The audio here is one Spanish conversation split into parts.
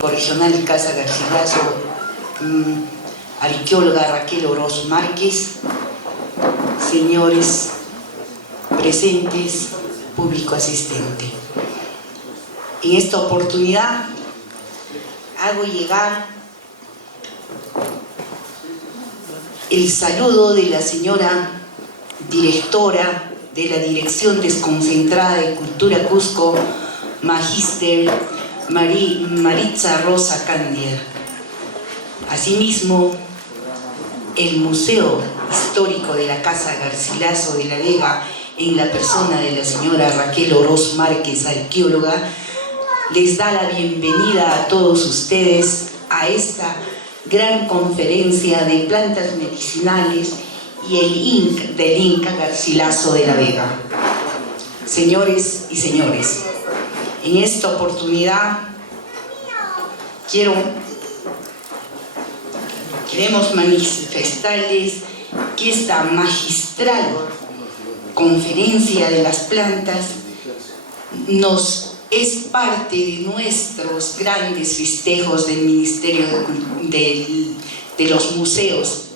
Regional Casa Garcilaso, arqueóloga Raquel Oroz Márquez, señores presentes, público asistente. En esta oportunidad hago llegar el saludo de la señora directora de la Dirección Desconcentrada de Cultura Cusco, Magíster Maritza Rosa Candia. Asimismo, el Museo Histórico de la Casa Garcilaso de la Vega, en la persona de la señora Raquel Oroz Márquez, arqueóloga, les da la bienvenida a todos ustedes a esta gran conferencia de plantas medicinales y el INC del Inca Garcilaso de la Vega. Señores y señores, en esta oportunidad queremos manifestarles que esta magistral conferencia de las plantas es parte de nuestros grandes festejos del Ministerio de los Museos,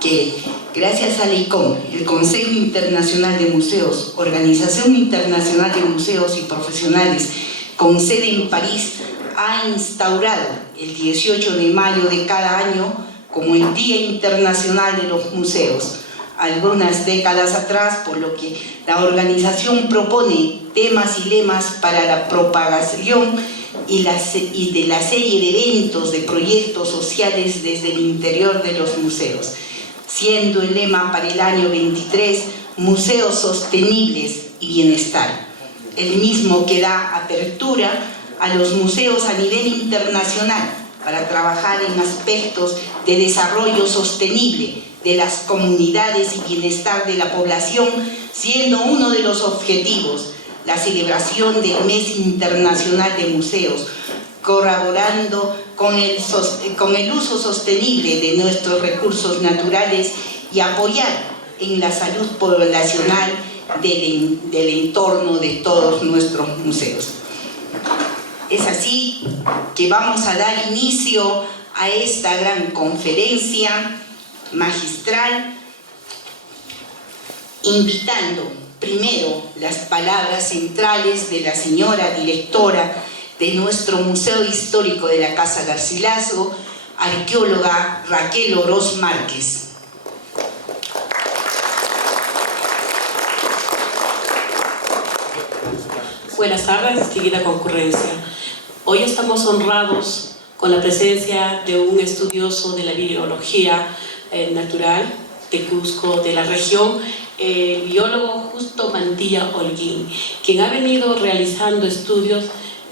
que gracias al ICOM, el Consejo Internacional de Museos, Organización Internacional de Museos y Profesionales, con sede en París, ha instaurado el 18 de mayo de cada año como el Día Internacional de los Museos. Algunas décadas atrás, por lo que la organización propone temas y lemas para la propagación y de la serie de eventos, de proyectos sociales desde el interior de los museos, siendo el lema para el año 23, Museos Sostenibles y Bienestar, el mismo que da apertura a los museos a nivel internacional para trabajar en aspectos de desarrollo sostenible de las comunidades y bienestar de la población, siendo uno de los objetivos la celebración del Mes Internacional de Museos, colaborando con el uso sostenible de nuestros recursos naturales y apoyar en la salud poblacional del entorno de todos nuestros museos. Es así que vamos a dar inicio a esta gran conferencia magistral, invitando primero las palabras centrales de la señora directora de nuestro Museo Histórico de la Casa Garcilaso, arqueóloga Raquel Oroz Márquez. Buenas tardes, distinguida concurrencia. Hoy estamos honrados con la presencia de un estudioso de la biología natural de Cusco, de la región, el biólogo Justo Mantilla Holguín, quien ha venido realizando estudios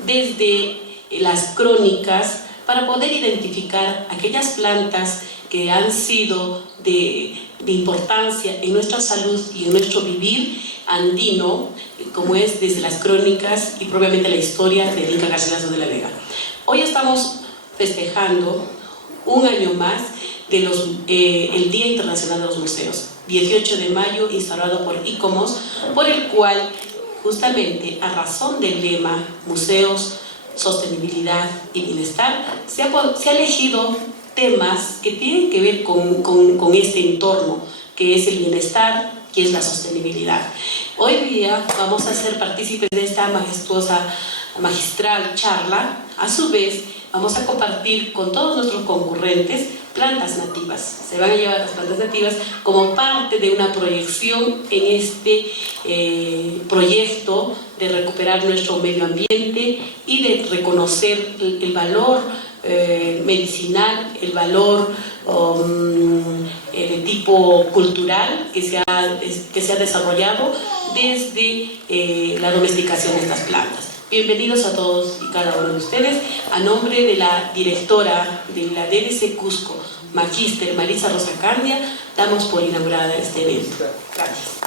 desde las crónicas para poder identificar aquellas plantas que han sido de importancia en nuestra salud y en nuestro vivir andino, como es desde las crónicas y propiamente la historia del Inca Garcilaso de la Vega. Hoy estamos festejando un año más de el Día Internacional de los Museos, 18 de mayo, instaurado por ICOMOS, por el cual, justamente a razón del lema Museos, Sostenibilidad y Bienestar, se ha elegido temas que tienen que ver con este entorno, que es el bienestar, que es la sostenibilidad. Hoy día vamos a ser partícipes de esta majestuosa, magistral charla. A su vez, vamos a compartir con todos nuestros concurrentes plantas nativas. Se van a llevar las plantas nativas como parte de una proyección en este proyecto de recuperar nuestro medio ambiente y de reconocer el valor medicinal, el valor de tipo cultural que se ha desarrollado desde la domesticación de estas plantas. Bienvenidos a todos y cada uno de ustedes. A nombre de la directora de la DDC Cusco, Magíster Maritza Rosa Candia, damos por inaugurada este evento. Gracias.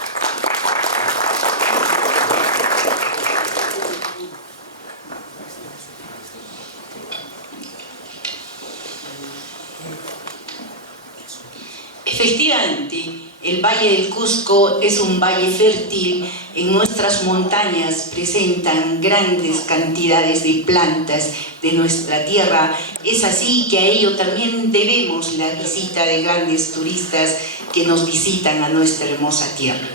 Efectivamente, el Valle del Cusco es un valle fértil en nuestras montañas presentan grandes cantidades de plantas de nuestra tierra. Es así que a ello también debemos la visita de grandes turistas que nos visitan a nuestra hermosa tierra.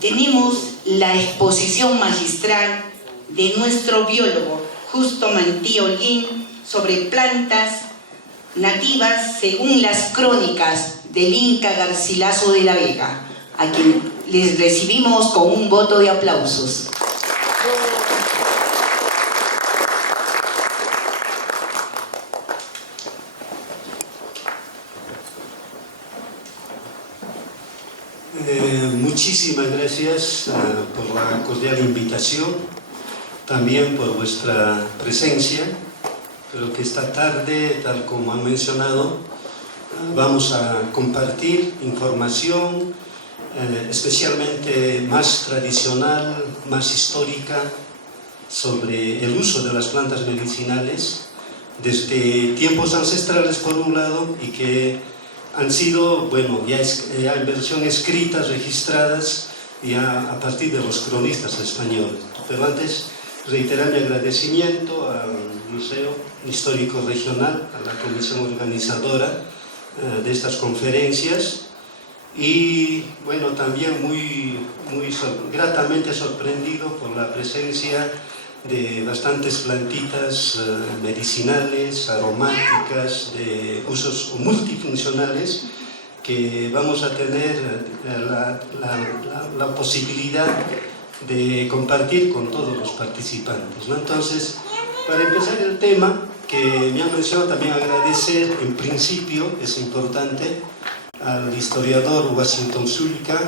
Tenemos la exposición magistral de nuestro biólogo Justo Mantilla Holguín sobre plantas nativas según las crónicas del Inca Garcilaso de la Vega, a quien les recibimos con un voto de aplausos. Muchísimas gracias por la cordial invitación, también por vuestra presencia. Creo que esta tarde, tal como han mencionado, vamos a compartir información especialmente más tradicional, más histórica, sobre el uso de las plantas medicinales desde tiempos ancestrales por un lado, y que han sido, bueno, ya en versión escrita, registradas ya a partir de los cronistas españoles. Pero antes, reiterar mi agradecimiento al Museo Histórico Regional, a la comisión organizadora de estas conferencias, y bueno, también muy gratamente sorprendido por la presencia de bastantes plantitas medicinales, aromáticas, de usos multifuncionales, que vamos a tener la posibilidad de compartir con todos los participantes, ¿no? Entonces, para empezar el tema que me han mencionado, también agradecer, en principio, es importante, al historiador Washington Zulka,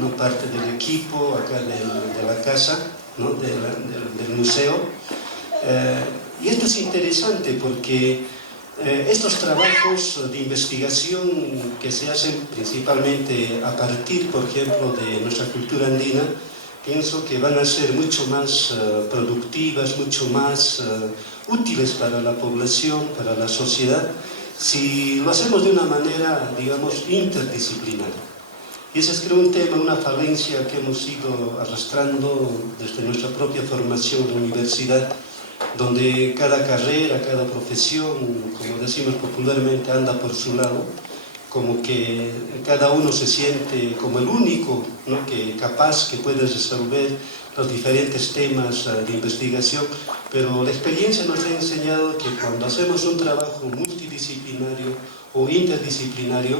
no parte del equipo acá de la casa, ¿no? del museo. Y esto es interesante porque estos trabajos de investigación que se hacen principalmente a partir, por ejemplo, de nuestra cultura andina, pienso que van a ser mucho más productivas, mucho más útiles para la población, para la sociedad, si lo hacemos de una manera, digamos, interdisciplinaria. Y ese es, creo, un tema, una falencia que hemos ido arrastrando desde nuestra propia formación en la universidad, donde cada carrera, cada profesión, como decimos popularmente, anda por su lado, como que cada uno se siente como el único, ¿no?, capaz, que puede resolver los diferentes temas de investigación, pero la experiencia nos ha enseñado que cuando hacemos un trabajo multidisciplinario o interdisciplinario,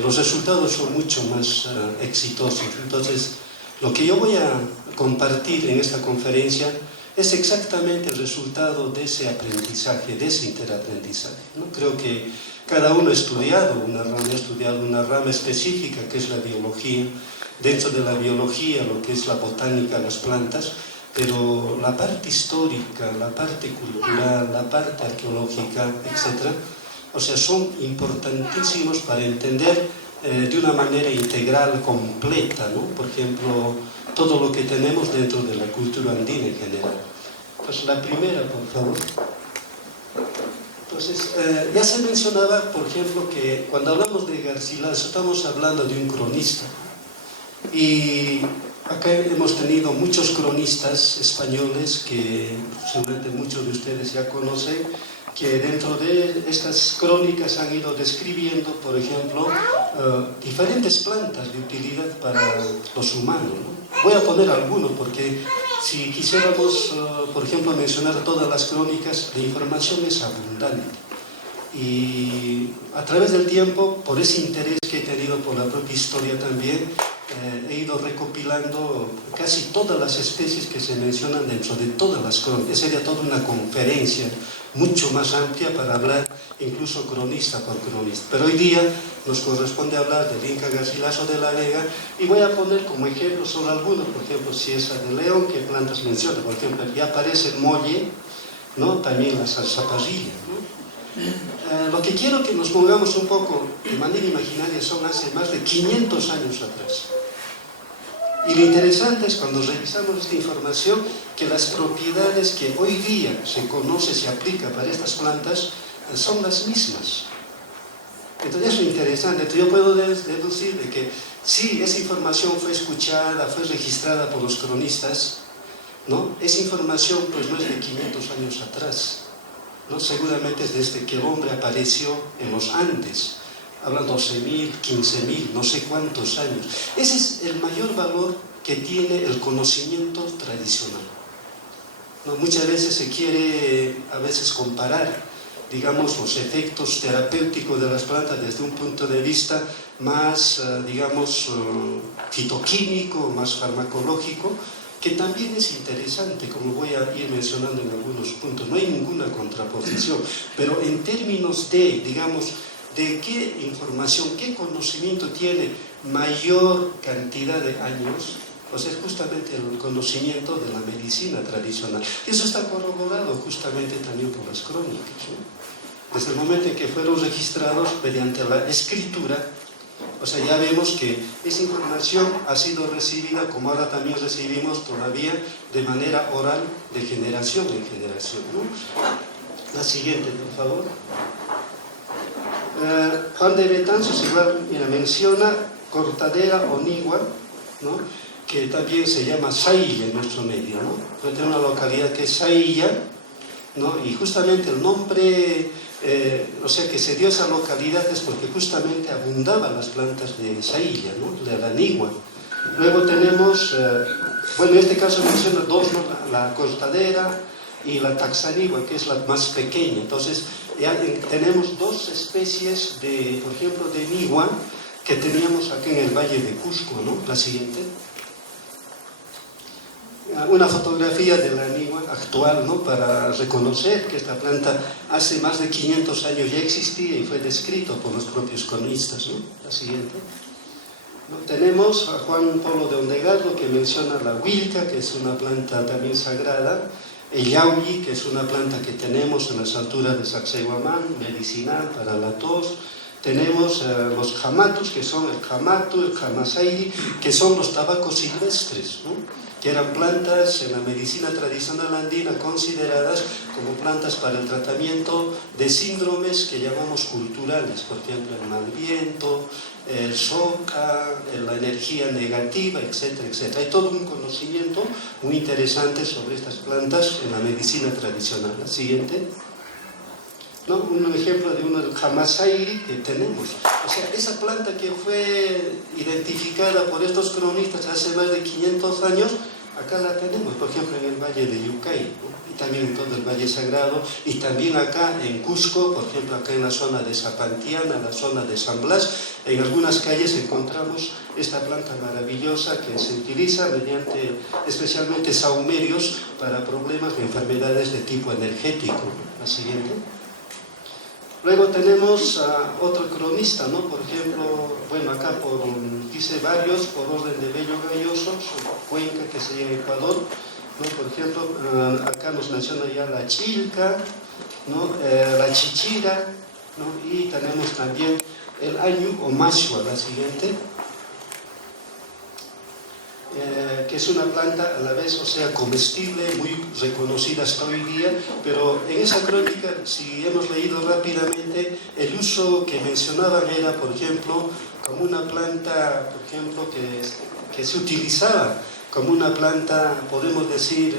los resultados son mucho más exitosos. Entonces, lo que yo voy a compartir en esta conferencia es exactamente el resultado de ese aprendizaje, de ese interaprendizaje, ¿no? Creo que cada uno ha estudiado una rama específica, que es la biología. Dentro de la biología, lo que es la botánica, las plantas, pero la parte histórica, la parte cultural, la parte arqueológica, etc., o sea, son importantísimos para entender de una manera integral, completa, ¿no? Por ejemplo, todo lo que tenemos dentro de la cultura andina en general. Pues la primera, por favor. Entonces, ya se mencionaba, por ejemplo, que cuando hablamos de Garcilaso estamos hablando de un cronista. Y acá hemos tenido muchos cronistas españoles que seguramente muchos de ustedes ya conocen, que dentro de estas crónicas han ido describiendo, por ejemplo, diferentes plantas de utilidad para los humanos, ¿no? Voy a poner algunos porque si quisiéramos, por ejemplo, mencionar todas las crónicas, la información es abundante. Y a través del tiempo, por ese interés que he tenido por la propia historia también, he ido recopilando casi todas las especies que se mencionan dentro de todas las crónicas. Sería toda una conferencia mucho más amplia para hablar incluso cronista por cronista. Pero hoy día nos corresponde hablar del Inca Garcilaso de la Vega, y voy a poner como ejemplo solo algunos. Por ejemplo, Cieza de León, ¿qué plantas menciona? Por ejemplo, ya aparece el molle, ¿no? También la zarzaparrilla, ¿no? Lo que quiero que nos pongamos un poco de manera imaginaria son hace más de 500 años atrás. Y lo interesante es, cuando revisamos esta información, que las propiedades que hoy día se conoce, se aplica para estas plantas, son las mismas. Entonces eso es interesante. Entonces yo puedo deducir de que sí, esa información fue escuchada, fue registrada por los cronistas, ¿no? Esa información pues no es de 500 años atrás, ¿no? Seguramente es desde que el hombre apareció en los Andes. Hablan 12.000, 15.000, no sé cuántos años. Ese es el mayor valor que tiene el conocimiento tradicional, ¿no? Muchas veces se quiere a veces comparar, digamos, los efectos terapéuticos de las plantas desde un punto de vista más, digamos, fitoquímico, más farmacológico, que también es interesante, como voy a ir mencionando en algunos puntos. No hay ninguna contraposición, pero en términos de, digamos, de qué información, qué conocimiento tiene mayor cantidad de años, pues es justamente el conocimiento de la medicina tradicional. Eso está corroborado justamente también por las crónicas, ¿no? Desde el momento en que fueron registrados mediante la escritura, o sea, ya vemos que esa información ha sido recibida, como ahora también recibimos todavía, de manera oral, de generación en generación, ¿no? La siguiente, por favor. Juan de Betanzos igual menciona cortadera o nigua, ¿no? Que también se llama Sailla en nuestro medio, ¿no? Tenemos una localidad que es Sailla, ¿no? Y justamente el nombre, o sea, que se dio esa localidad es porque justamente abundaban las plantas de Sailla, ¿no? De la nigua. Luego tenemos, bueno, en este caso menciona dos, ¿no? La cortadera y la taxanigua, que es la más pequeña. Entonces, ya tenemos dos especies de, por ejemplo, de nigua que teníamos aquí en el Valle de Cusco, ¿no? La siguiente. Una fotografía de la nigua actual, ¿no? Para reconocer que esta planta hace más de 500 años ya existía y fue descrito por los propios cronistas, ¿no? La siguiente. ¿No? Tenemos a Juan Polo de Ondegardo, que menciona la huilca, que es una planta también sagrada, el yauli, que es una planta que tenemos en las alturas de Sacsayhuamán, medicinal para la tos. Tenemos los jamatus, que son el jamatu, el jamasairi, que son los tabacos silvestres, ¿no? Que eran plantas en la medicina tradicional andina consideradas como plantas para el tratamiento de síndromes que llamamos culturales, por ejemplo el mal viento, el soca, la energía negativa, etcétera, etcétera. Hay todo un conocimiento muy interesante sobre estas plantas en la medicina tradicional. La siguiente. ¿No? Un ejemplo de uno del jamasairi que tenemos. O sea, esa planta que fue identificada por estos cronistas hace más de 500 años, acá la tenemos, por ejemplo, en el Valle de Yucay, ¿no? Y también en todo el Valle Sagrado, y también acá en Cusco, por ejemplo, acá en la zona de Zapantiana, la zona de San Blas, en algunas calles encontramos esta planta maravillosa que se utiliza mediante, especialmente sahumerios, para problemas de enfermedades de tipo energético. La siguiente. Luego tenemos a otro cronista, ¿no? Por ejemplo, bueno, acá dice varios, por orden de Bello Galloso, Cuenca, que se llama Ecuador, ¿no? Por ejemplo, acá nos menciona ya la chilca, ¿no? La chichira, ¿no? Y tenemos también el añu o mashua, la siguiente, que es una planta a la vez, o sea, comestible, muy reconocida hasta hoy día, pero en esa crónica, si hemos leído rápidamente, el uso que mencionaban era, por ejemplo, como una planta, por ejemplo, que se utilizaba como una planta, podemos decir,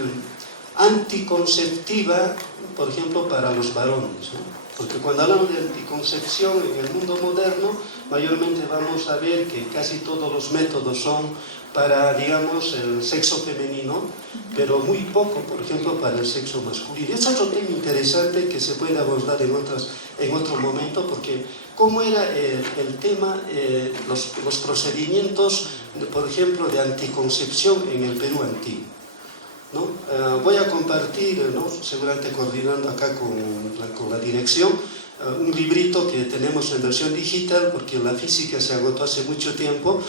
anticonceptiva, por ejemplo, para los varones, ¿no? Porque cuando hablamos de anticoncepción en el mundo moderno, mayormente vamos a ver que casi todos los métodos son para, digamos, el sexo femenino, pero muy poco, por ejemplo, para el sexo masculino. Es otro tema interesante que se puede abordar en otro momento, porque cómo era el tema, los procedimientos, por ejemplo, de anticoncepción en el Perú antiguo, ¿no? Voy a compartir, ¿no? Seguramente coordinando acá con la dirección, un librito que tenemos en versión digital, porque la física se agotó hace mucho tiempo,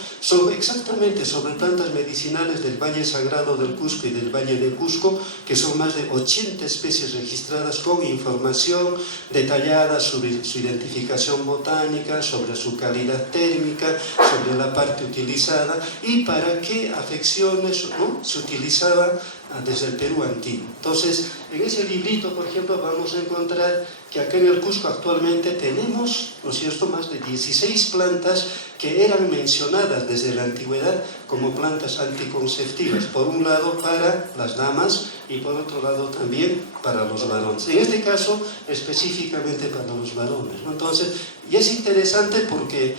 exactamente sobre plantas medicinales del Valle Sagrado del Cusco y del Valle de Cusco, que son más de 80 especies registradas con información detallada sobre su identificación botánica, sobre su calidad térmica, sobre la parte utilizada y para qué afecciones, ¿no? Se utilizaba desde el Perú antiguo. Entonces, en ese librito, por ejemplo, vamos a encontrar que acá en el Cusco actualmente tenemos, ¿no es cierto?, más de 16 plantas que eran mencionadas desde la antigüedad como plantas anticonceptivas, por un lado para las damas y por otro lado también para los varones. En este caso, específicamente para los varones, ¿no? Entonces, y es interesante porque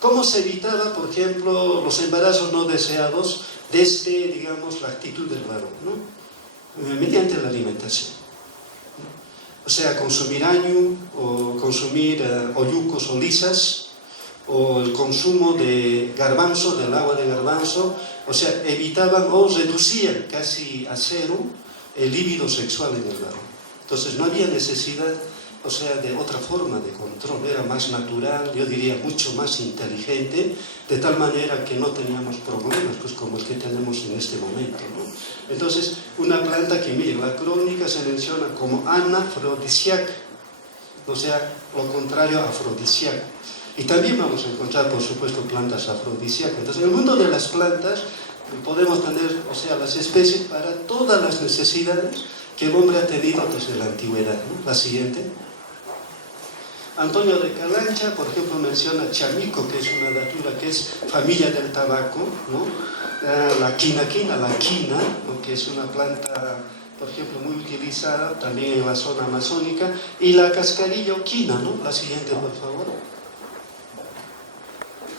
¿cómo se evitaba, por ejemplo, los embarazos no deseados desde, digamos, la actitud del varón, ¿no? Mediante la alimentación. O sea, consumir añu, o consumir oyucos o lisas, o el consumo de garbanzo, del agua de garbanzo, o sea, evitaban o reducían casi a cero el líbido sexual en el varón. Entonces no había necesidad, o sea, de otra forma de control, era más natural, yo diría mucho más inteligente, de tal manera que no teníamos problemas pues, como el que tenemos en este momento, ¿no? Entonces, una planta que, mire, la crónica se menciona como anafrodisíaca, o sea, lo contrario a afrodisíaco. Y también vamos a encontrar, por supuesto, plantas afrodisíacas. Entonces, en el mundo de las plantas podemos tener, o sea, las especies para todas las necesidades que el hombre ha tenido desde la antigüedad, ¿no? La siguiente. Antonio de Calancha, por ejemplo, menciona chamico, que es una datura que es familia del tabaco, ¿no? La quinaquina, ¿no? Que es una planta, por ejemplo, muy utilizada también en la zona amazónica, y la cascarilla o quina, ¿no? La siguiente, por favor.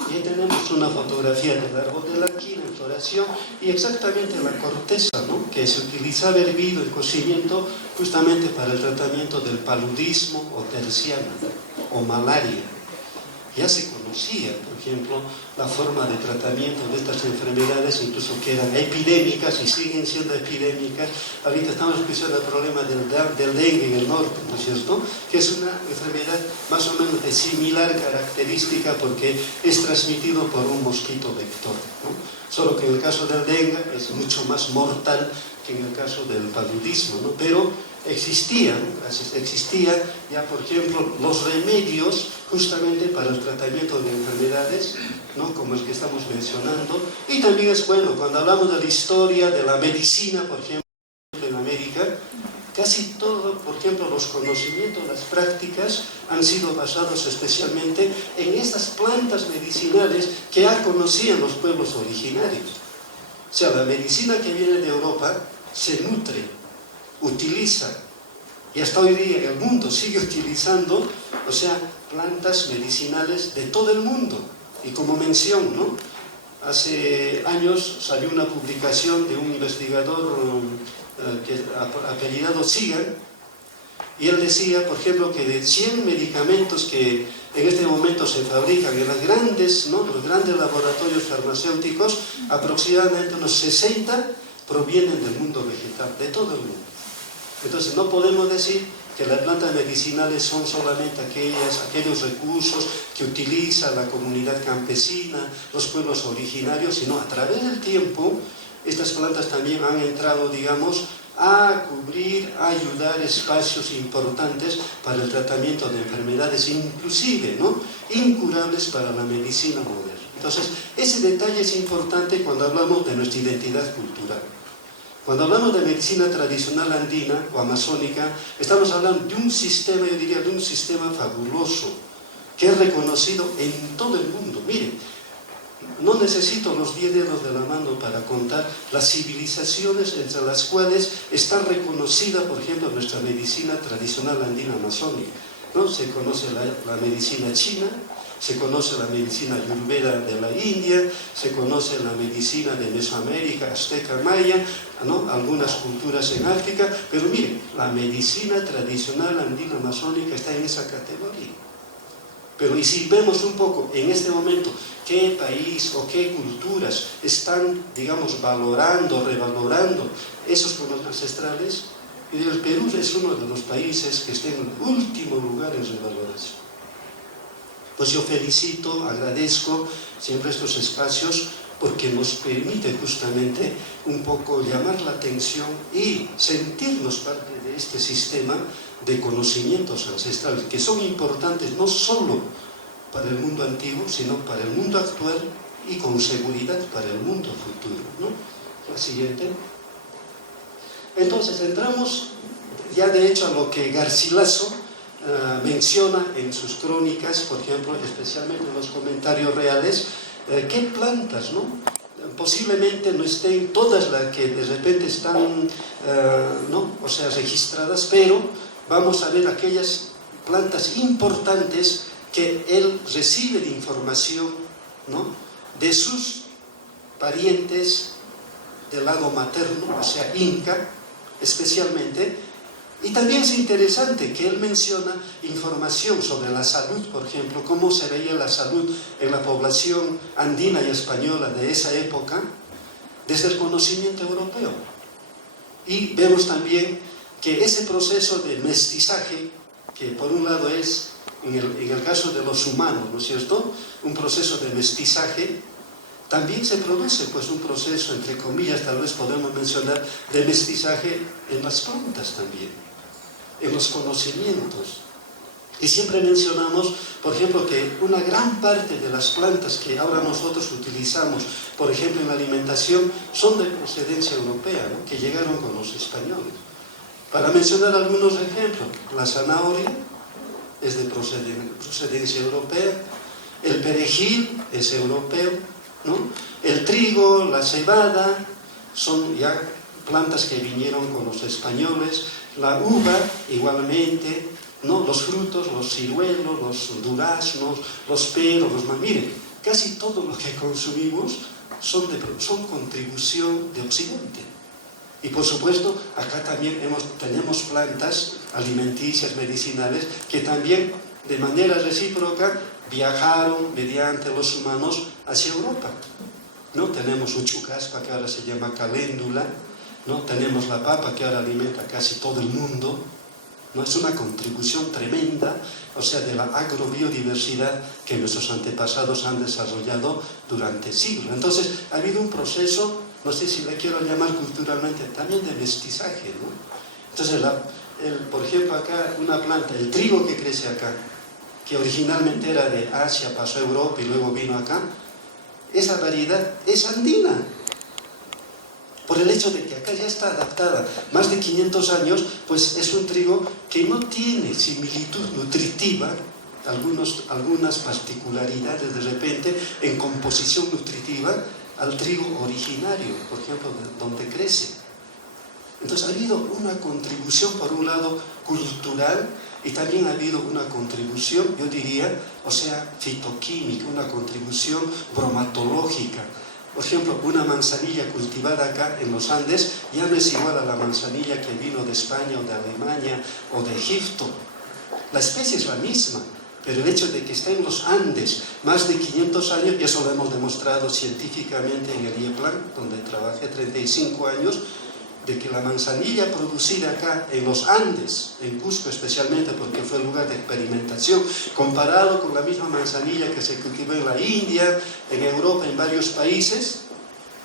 Y ahí tenemos una fotografía del árbol de la quina en floración y exactamente la corteza, ¿no? Que se utilizaba hervido en cocimiento justamente para el tratamiento del paludismo o terciana o malaria. Ya se conocía, por ejemplo, la forma de tratamiento de estas enfermedades, incluso que eran epidémicas y siguen siendo epidémicas. Ahorita estamos escuchando el problema del dengue en el norte, ¿no es cierto?, que es una enfermedad más o menos de similar característica porque es transmitido por un mosquito vector, ¿no? Solo que en el caso del dengue es mucho más mortal que en el caso del paludismo, ¿no? Pero existían ya, por ejemplo, los remedios justamente para el tratamiento de enfermedades, ¿no? Como el que estamos mencionando. Y también es bueno, cuando hablamos de la historia de la medicina, por ejemplo, en América, casi todo, por ejemplo, los conocimientos, las prácticas han sido basados especialmente en estas plantas medicinales que ya conocían los pueblos originarios. O sea, la medicina que viene de Europa se nutre, utiliza, y hasta hoy día el mundo sigue utilizando, o sea, plantas medicinales de todo el mundo. Y como mención, ¿no? Hace años salió una publicación de un investigador apellidado Sigan, y él decía, por ejemplo, que de 100 medicamentos que en este momento se fabrican en las grandes, ¿no?, los grandes laboratorios farmacéuticos, aproximadamente unos 60 provienen del mundo vegetal, de todo el mundo. Entonces no podemos decir que las plantas medicinales son solamente aquellos recursos que utiliza la comunidad campesina, los pueblos originarios, sino a través del tiempo estas plantas también han entrado, digamos, a cubrir, a ayudar espacios importantes para el tratamiento de enfermedades, inclusive, ¿no?, incurables para la medicina moderna. Entonces, ese detalle es importante cuando hablamos de nuestra identidad cultural. Cuando hablamos de medicina tradicional andina o amazónica, estamos hablando de un sistema, yo diría, de un sistema fabuloso, que es reconocido en todo el mundo. Miren, no necesito los 10 dedos de la mano para contar las civilizaciones entre las cuales está reconocida, por ejemplo, nuestra medicina tradicional andina amazónica, ¿no? Se conoce la medicina china, se conoce la medicina ayurveda de la India, se conoce la medicina de Mesoamérica, azteca, maya, ¿no?, algunas culturas en África, pero miren, la medicina tradicional andina amazónica está en esa categoría. Pero y si vemos un poco en este momento qué país o qué culturas están, digamos, valorando, revalorando esos conocimientos ancestrales, el Perú es uno de los países que está en el último lugar en revaloración. Pues yo felicito, agradezco siempre estos espacios porque nos permite justamente un poco llamar la atención y sentirnos parte de este sistema de conocimientos ancestrales que son importantes no solo para el mundo antiguo, sino para el mundo actual y con seguridad para el mundo futuro, ¿no? siguiente. Entonces entramos ya de hecho a lo que Garcilaso menciona en sus crónicas, por ejemplo, especialmente en los comentarios reales, qué plantas, ¿no? Posiblemente no estén todas las que de repente están, ¿no? O sea, registradas, pero vamos a ver aquellas plantas importantes que él recibe de información, ¿no? De sus parientes del lado materno, o sea, inca, especialmente. Y también es interesante que él menciona información sobre la salud, por ejemplo, cómo se veía la salud en la población andina y española de esa época, desde el conocimiento europeo. Y vemos también que ese proceso de mestizaje, que por un lado es, en el caso de los humanos, ¿no es cierto?, un proceso de mestizaje, también se produce pues un proceso, entre comillas, tal vez podemos mencionar, de mestizaje en las plantas también, en los conocimientos. Y siempre mencionamos, por ejemplo, que una gran parte de las plantas que ahora nosotros utilizamos, por ejemplo, en la alimentación, son de procedencia europea, ¿no? Que llegaron con los españoles. Para mencionar algunos ejemplos, la zanahoria es de procedencia europea, el perejil es europeo, ¿no? El trigo, la cebada, son ya plantas que vinieron con los españoles, la uva igualmente, ¿no? Los frutos, los ciruelos, los duraznos, los peros, miren, casi todo lo que consumimos son contribución de Occidente. Y por supuesto, acá también tenemos plantas alimenticias, medicinales, que también de manera recíproca viajaron mediante los humanos hacia Europa, ¿no? Tenemos uchucaspa, que ahora se llama caléndula, ¿no? Tenemos la papa, que ahora alimenta casi todo el mundo, ¿no? Es una contribución tremenda, o sea, de la agrobiodiversidad que nuestros antepasados han desarrollado durante siglos. Entonces, ha habido un proceso, no sé si le quiero llamar culturalmente, también de mestizaje, ¿no? Entonces, por ejemplo, acá una planta, el trigo que crece acá, que originalmente era de Asia, pasó a Europa y luego vino acá, esa variedad es andina. Por el hecho de que acá ya está adaptada más de 500 años, pues es un trigo que no tiene similitud nutritiva, algunas particularidades de repente en composición nutritiva al trigo originario, por ejemplo, donde crece. Entonces ha habido una contribución, por un lado, cultural, y también ha habido una contribución, yo diría, o sea, fitoquímica, una contribución bromatológica. Por ejemplo, una manzanilla cultivada acá en los Andes ya no es igual a la manzanilla que vino de España o de Alemania o de Egipto. La especie es la misma, pero el hecho de que esté en los Andes más de 500 años, y eso lo hemos demostrado científicamente en el IEPLAN, donde trabajé 35 años, de que la manzanilla producida acá en los Andes, en Cusco especialmente porque fue el lugar de experimentación, comparado con la misma manzanilla que se cultivó en la India, en Europa, en varios países,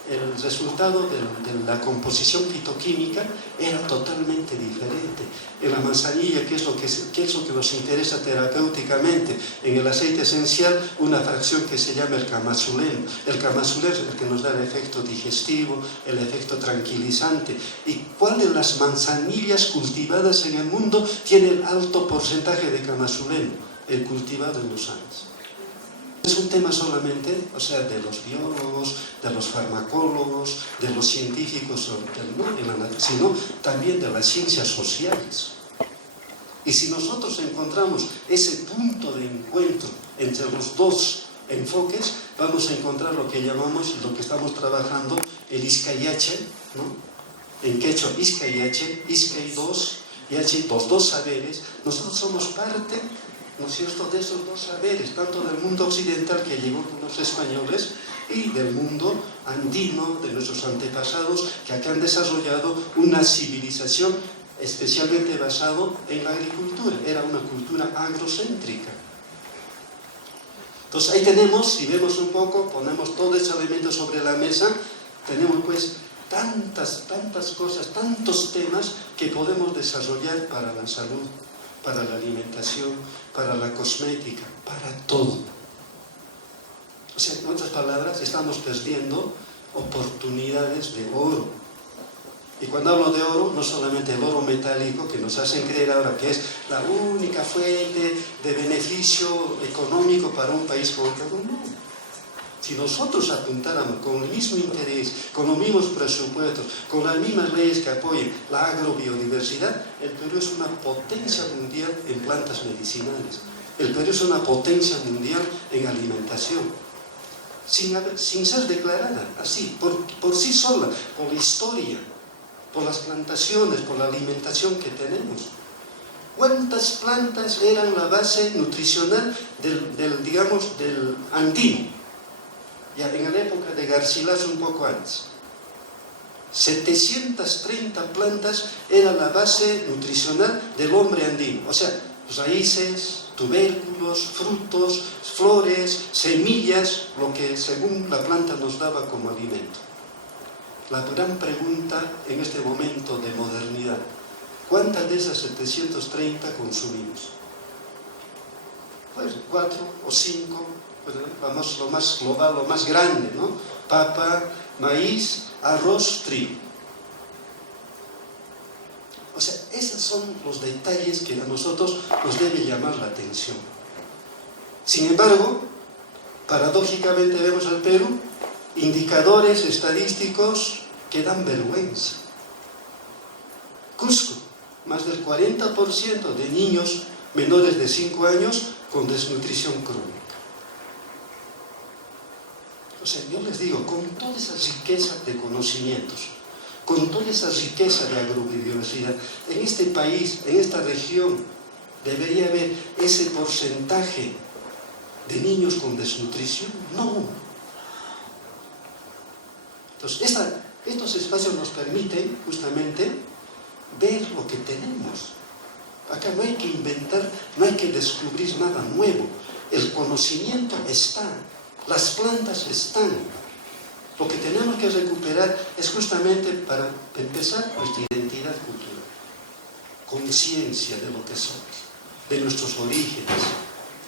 el resultado de la composición fitoquímica era totalmente diferente. En la manzanilla, ¿qué es lo que nos interesa terapéuticamente? En el aceite esencial, una fracción que se llama el camazulén. El camazulén es el que nos da el efecto digestivo, el efecto tranquilizante. ¿Y cuál de las manzanillas cultivadas en el mundo tiene el alto porcentaje de camazulén? El cultivado en los Andes. Es un tema solamente, o sea, de los biólogos, de los farmacólogos, de los científicos, sino también de las ciencias sociales. Y si nosotros encontramos ese punto de encuentro entre los dos enfoques, vamos a encontrar lo que llamamos, lo que estamos trabajando, el Izcayache, ¿no? En quechua, Izcayache, Izcay dos, Yache, los dos saberes. Nosotros somos parte, ¿no es cierto?, de esos dos saberes, tanto del mundo occidental que llegó con los españoles y del mundo andino de nuestros antepasados que acá han desarrollado una civilización especialmente basado en la agricultura. Era una cultura agrocéntrica. Entonces ahí tenemos, si vemos un poco, ponemos todo ese elemento sobre la mesa, tenemos pues tantas cosas, tantos temas que podemos desarrollar para la salud, para la alimentación, para la cosmética, para todo. O sea, en otras palabras, estamos perdiendo oportunidades de oro. Y cuando hablo de oro, no solamente el oro metálico, que nos hacen creer ahora que es la única fuente de beneficio económico para un país como el Perú, no. Si nosotros apuntáramos con el mismo interés, con los mismos presupuestos, con las mismas leyes que apoyen la agrobiodiversidad, el Perú es una potencia mundial en plantas medicinales. El Perú es una potencia mundial en alimentación. Sin ser declarada, así, por sí sola, por la historia, por las plantaciones, por la alimentación que tenemos. ¿Cuántas plantas eran la base nutricional del andino? Ya en la época de Garcilaso, un poco antes. 730 plantas era la base nutricional del hombre andino. O sea, raíces, tubérculos, frutos, flores, semillas, lo que según la planta nos daba como alimento. La gran pregunta en este momento de modernidad: ¿cuántas de esas 730 consumimos? Pues 4 o 5, lo más global, lo más grande, ¿no? Papa, maíz, arroz, trigo. O sea, esos son los detalles que a nosotros nos debe llamar la atención. Sin embargo, paradójicamente vemos al Perú indicadores estadísticos que dan vergüenza. Cusco, más del 40% de niños menores de 5 años con desnutrición crónica. O sea, yo les digo, con toda esa riqueza de conocimientos, con toda esa riqueza de agrobiodiversidad, en este país, en esta región, debería haber ese porcentaje de niños con desnutrición. No. Entonces, estos espacios nos permiten justamente ver lo que tenemos. Acá no hay que inventar, no hay que descubrir nada nuevo. El conocimiento está, las plantas están. Lo que tenemos que recuperar es justamente, para empezar, nuestra identidad cultural, conciencia de lo que somos, de nuestros orígenes,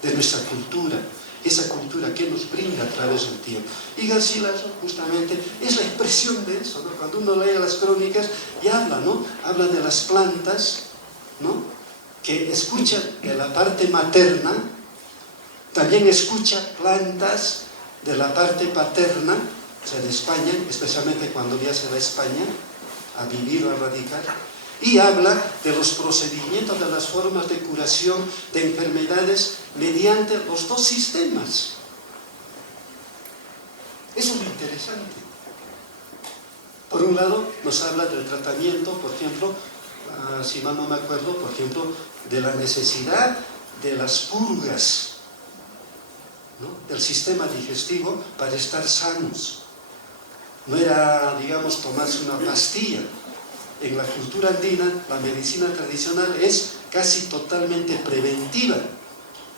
de nuestra cultura, esa cultura que nos brinda a través del tiempo. Y Garcilaso justamente es la expresión de eso, ¿no? Cuando uno lee las crónicas y habla, ¿no? Habla de las plantas, ¿no? Que escucha de la parte materna, también escucha plantas de la parte paterna, o sea, de España, especialmente cuando ya se va a España a vivir o a radicar, y habla de los procedimientos, de las formas de curación de enfermedades mediante los dos sistemas. Eso es lo interesante. Por un lado, nos habla del tratamiento, por ejemplo, si mal no me acuerdo, por ejemplo, de la necesidad de las purgas, ¿no? Del sistema digestivo para estar sanos. No era, digamos, tomarse una pastilla. En la cultura andina, la medicina tradicional es casi totalmente preventiva.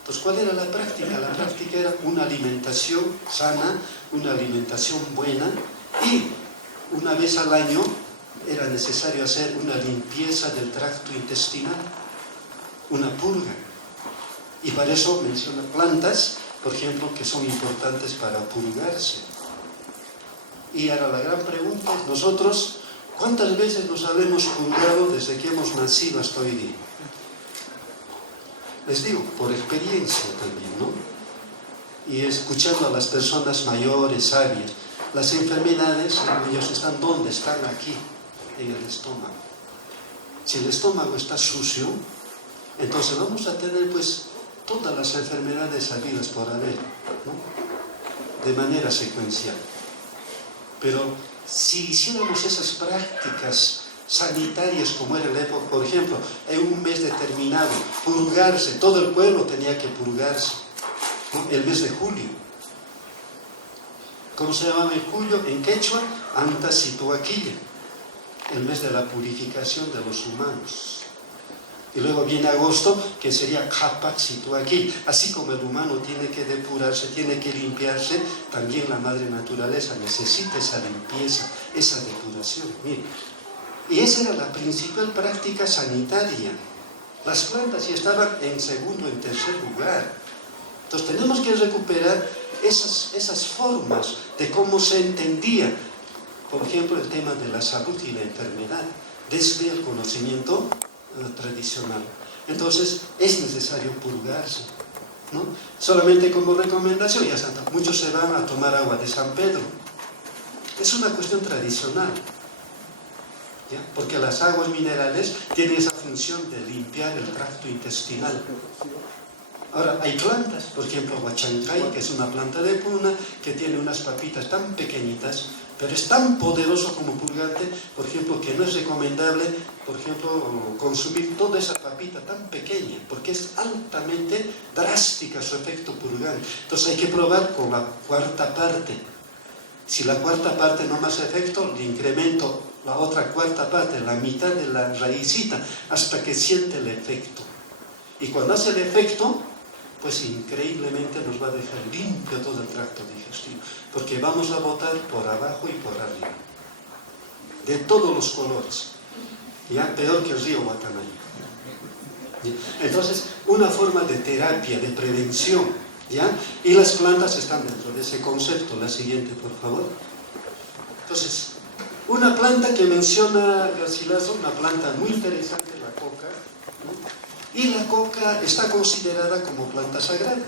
Entonces, ¿cuál era la práctica? La práctica era una alimentación sana, una alimentación buena, y una vez al año era necesario hacer una limpieza del tracto intestinal, una purga. Y para eso menciona plantas, por ejemplo, que son importantes para purgarse. Y ahora la gran pregunta es, nosotros, ¿cuántas veces nos habremos purgado desde que hemos nacido hasta hoy día? Les digo, por experiencia también, ¿no? Y escuchando a las personas mayores, sabias, las enfermedades, ellos están ¿dónde? Están aquí, en el estómago. Si el estómago está sucio, entonces vamos a tener pues todas las enfermedades habidas por haber, ¿no? De manera secuencial. Pero si hiciéramos esas prácticas sanitarias como era la época, por ejemplo, en un mes determinado, purgarse, todo el pueblo tenía que purgarse, ¿no? El mes de julio. ¿Cómo se llamaba en julio? En quechua, Antasituaquilla, el mes de la purificación de los humanos. Y luego viene agosto, que sería Capaxituaquilla. Así como el humano tiene que depurarse, tiene que limpiarse, también la madre naturaleza necesita esa limpieza, esa depuración. Miren. Y esa era la principal práctica sanitaria. Las plantas ya estaban en segundo, en tercer lugar. Entonces tenemos que recuperar esas formas de cómo se entendía por ejemplo, el tema de la salud y la enfermedad, desde el conocimiento tradicional. Entonces, es necesario purgarse, ¿no? Solamente como recomendación, ya saben, muchos se van a tomar agua de San Pedro. Es una cuestión tradicional, ¿ya? Porque las aguas minerales tienen esa función de limpiar el tracto intestinal. Ahora, hay plantas, por ejemplo, huachancay, que es una planta de puna, que tiene unas papitas tan pequeñitas, pero es tan poderoso como purgante, por ejemplo, que no es recomendable, por ejemplo, consumir toda esa papita tan pequeña, porque es altamente drástica su efecto purgante. Entonces hay que probar con la cuarta parte. Si la cuarta parte no me hace efecto, le incremento la otra cuarta parte, la mitad de la raicita, hasta que siente el efecto. Y cuando hace el efecto, pues increíblemente nos va a dejar limpio todo el tracto digestivo, porque vamos a botar por abajo y por arriba, de todos los colores, ya peor que el río Guacamayo. Entonces, una forma de terapia, de prevención, ¿ya? Y las plantas están dentro de ese concepto. La siguiente, por favor. Entonces, una planta que menciona Garcilaso, una planta muy interesante, la coca, ¿no? Y la coca está considerada como planta sagrada.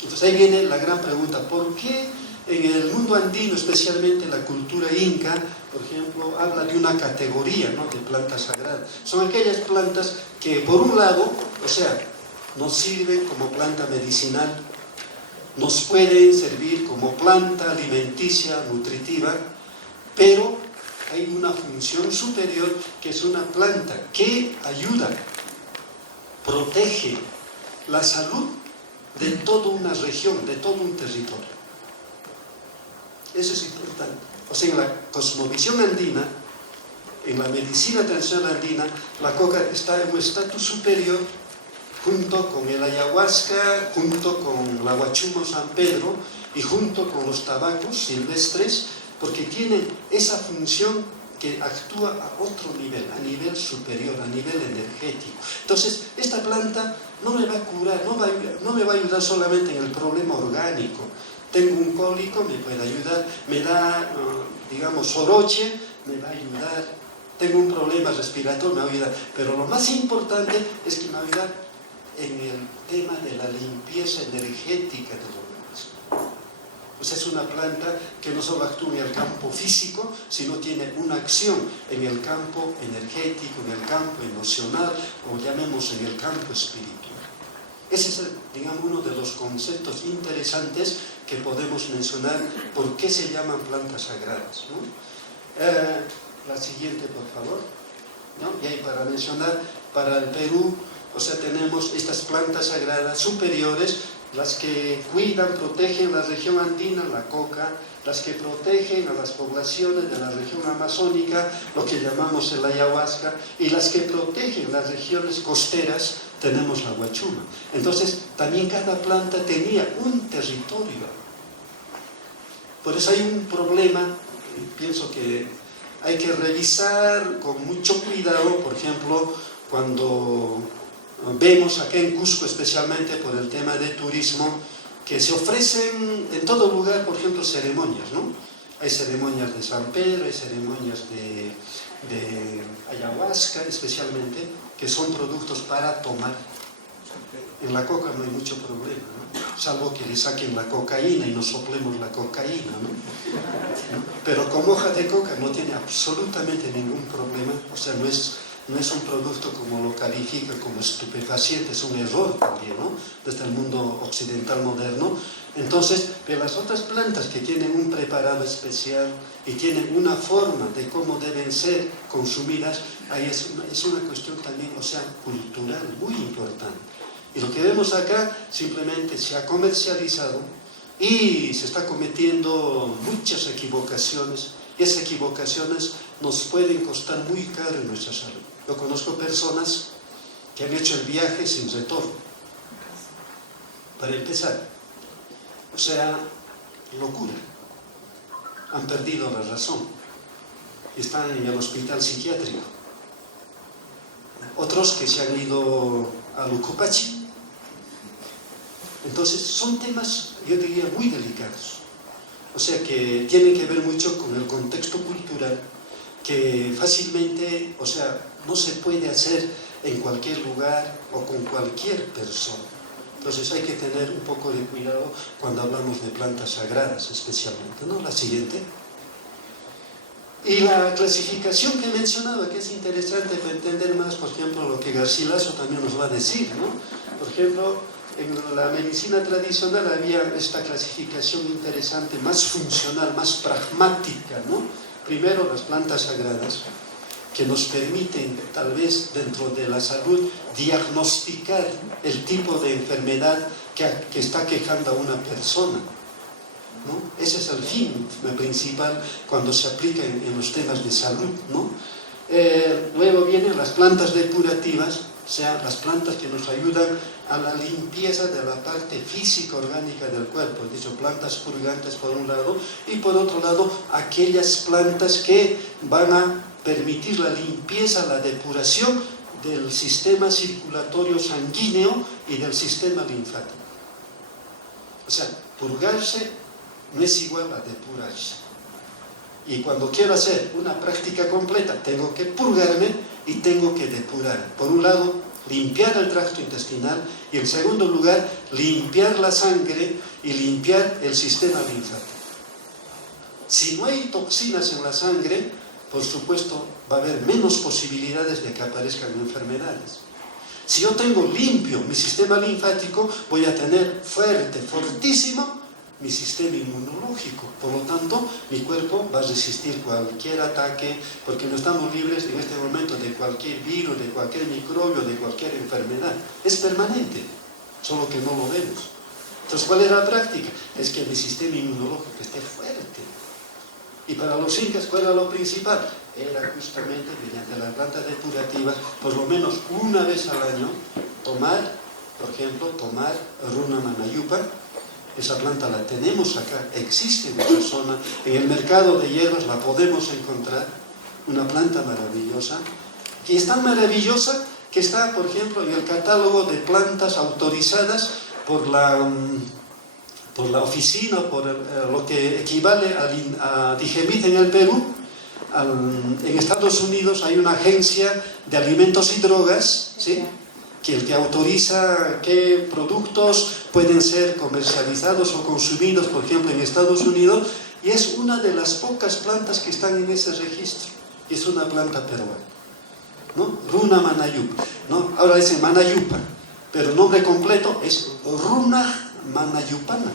Entonces ahí viene la gran pregunta: ¿por qué en el mundo andino, especialmente la cultura inca, por ejemplo, habla de una categoría, ¿no?, de plantas sagradas? Son aquellas plantas que, por un lado, o sea, nos sirven como planta medicinal, nos pueden servir como planta alimenticia, nutritiva, pero hay una función superior, que es una planta que ayuda, protege la salud de toda una región, de todo un territorio. Eso es importante. O sea, en la cosmovisión andina, en la medicina tradicional andina, la coca está en un estatus superior, junto con el ayahuasca, junto con la huachuma San Pedro y junto con los tabacos silvestres, porque tienen esa función que actúa a otro nivel, a nivel superior, a nivel energético. Entonces, esta planta no me va a curar, no me va a ayudar solamente en el problema orgánico. Tengo un cólico, me puede ayudar, me da, digamos, soroche, me va a ayudar. Tengo un problema respiratorio, me va a ayudar. Pero lo más importante es que me va a ayudar en el tema de la limpieza energética de los organismos. Pues es una planta que no solo actúa en el campo físico, sino tiene una acción en el campo energético, en el campo emocional, o llamemos en el campo espiritual. Ese es, digamos, uno de los conceptos interesantes que podemos mencionar por qué se llaman plantas sagradas, ¿no? La siguiente, por favor, ¿no? Y ahí para mencionar, para el Perú, o sea, tenemos estas plantas sagradas superiores, las que cuidan, protegen la región andina, la coca, las que protegen a las poblaciones de la región amazónica, lo que llamamos el ayahuasca, y las que protegen las regiones costeras, tenemos la huachuma. Entonces, también cada planta tenía un territorio. Por eso hay un problema, pienso que hay que revisar con mucho cuidado, por ejemplo, cuando vemos aquí en Cusco, especialmente por el tema de turismo, que se ofrecen en todo lugar, por ejemplo, ceremonias, ¿no? Hay ceremonias de San Pedro, hay ceremonias de ayahuasca, especialmente, que son productos para tomar. En la coca no hay mucho problema, ¿no? Salvo que le saquen la cocaína y nos soplemos la cocaína, ¿no? Pero con hoja de coca no tiene absolutamente ningún problema, o sea, no es un producto como lo califica como estupefaciente, es un error también, ¿no?, desde el mundo occidental moderno. Entonces, pero las otras plantas que tienen un preparado especial y tienen una forma de cómo deben ser consumidas, ahí es una cuestión también, o sea, cultural, muy importante. Y lo que vemos acá simplemente se ha comercializado y se está cometiendo muchas equivocaciones, y esas equivocaciones nos pueden costar muy caro en nuestra salud. Yo conozco personas que han hecho el viaje sin retorno. Para empezar, o sea, locura. Han perdido la razón. Están en el hospital psiquiátrico. Otros que se han ido al Ucupachi. Entonces, son temas, yo diría, muy delicados. O sea que tiene que ver mucho con el contexto cultural, que fácilmente, o sea, no se puede hacer en cualquier lugar o con cualquier persona. Entonces hay que tener un poco de cuidado cuando hablamos de plantas sagradas especialmente, ¿no? La siguiente. Y la clasificación que he mencionado, que es interesante para entender más, por ejemplo, lo que Garcilaso también nos va a decir, ¿no? Por ejemplo, en la medicina tradicional había esta clasificación interesante, más funcional, más pragmática, ¿no? Primero, las plantas sagradas, que nos permiten, tal vez dentro de la salud, diagnosticar el tipo de enfermedad que está quejando a una persona, ¿no? Ese es el fin principal cuando se aplica en los temas de salud, ¿no? Luego vienen las plantas depurativas, o sea, las plantas que nos ayudan a la limpieza de la parte física orgánica del cuerpo. He dicho plantas purgantes por un lado, y por otro lado aquellas plantas que van a permitir la limpieza, la depuración del sistema circulatorio sanguíneo y del sistema linfático. O sea, purgarse no es igual a depurarse. Y cuando quiero hacer una práctica completa, tengo que purgarme y tengo que depurar. Por un lado, limpiar el tracto intestinal, y en segundo lugar, limpiar la sangre y limpiar el sistema linfático. Si no hay toxinas en la sangre, por supuesto, va a haber menos posibilidades de que aparezcan enfermedades. Si yo tengo limpio mi sistema linfático, voy a tener fuerte, fortísimo mi sistema inmunológico. Por lo tanto, mi cuerpo va a resistir cualquier ataque, porque no estamos libres en este momento de cualquier virus, de cualquier microbio, de cualquier enfermedad. Es permanente, solo que no lo vemos. Entonces, ¿cuál es la práctica? Es que mi sistema inmunológico esté fuerte. Y para los incas, ¿cuál era lo principal? Era justamente mediante las plantas depurativas, por lo menos una vez al año, tomar, por ejemplo, Runa manayupa. Esa planta la tenemos acá, existe en nuestra zona, en el mercado de hierbas la podemos encontrar, una planta maravillosa, que es tan maravillosa que está, por ejemplo, en el catálogo de plantas autorizadas por la oficina, por lo que equivale a Digemit en el Perú. En Estados Unidos hay una agencia de alimentos y drogas, ¿sí?, que el que autoriza qué productos pueden ser comercializados o consumidos, por ejemplo, en Estados Unidos, y es una de las pocas plantas que están en ese registro, y es una planta peruana, ¿no? Runa manayupa, ¿no? Ahora dice manayupa, pero el nombre completo es Runa manayupana.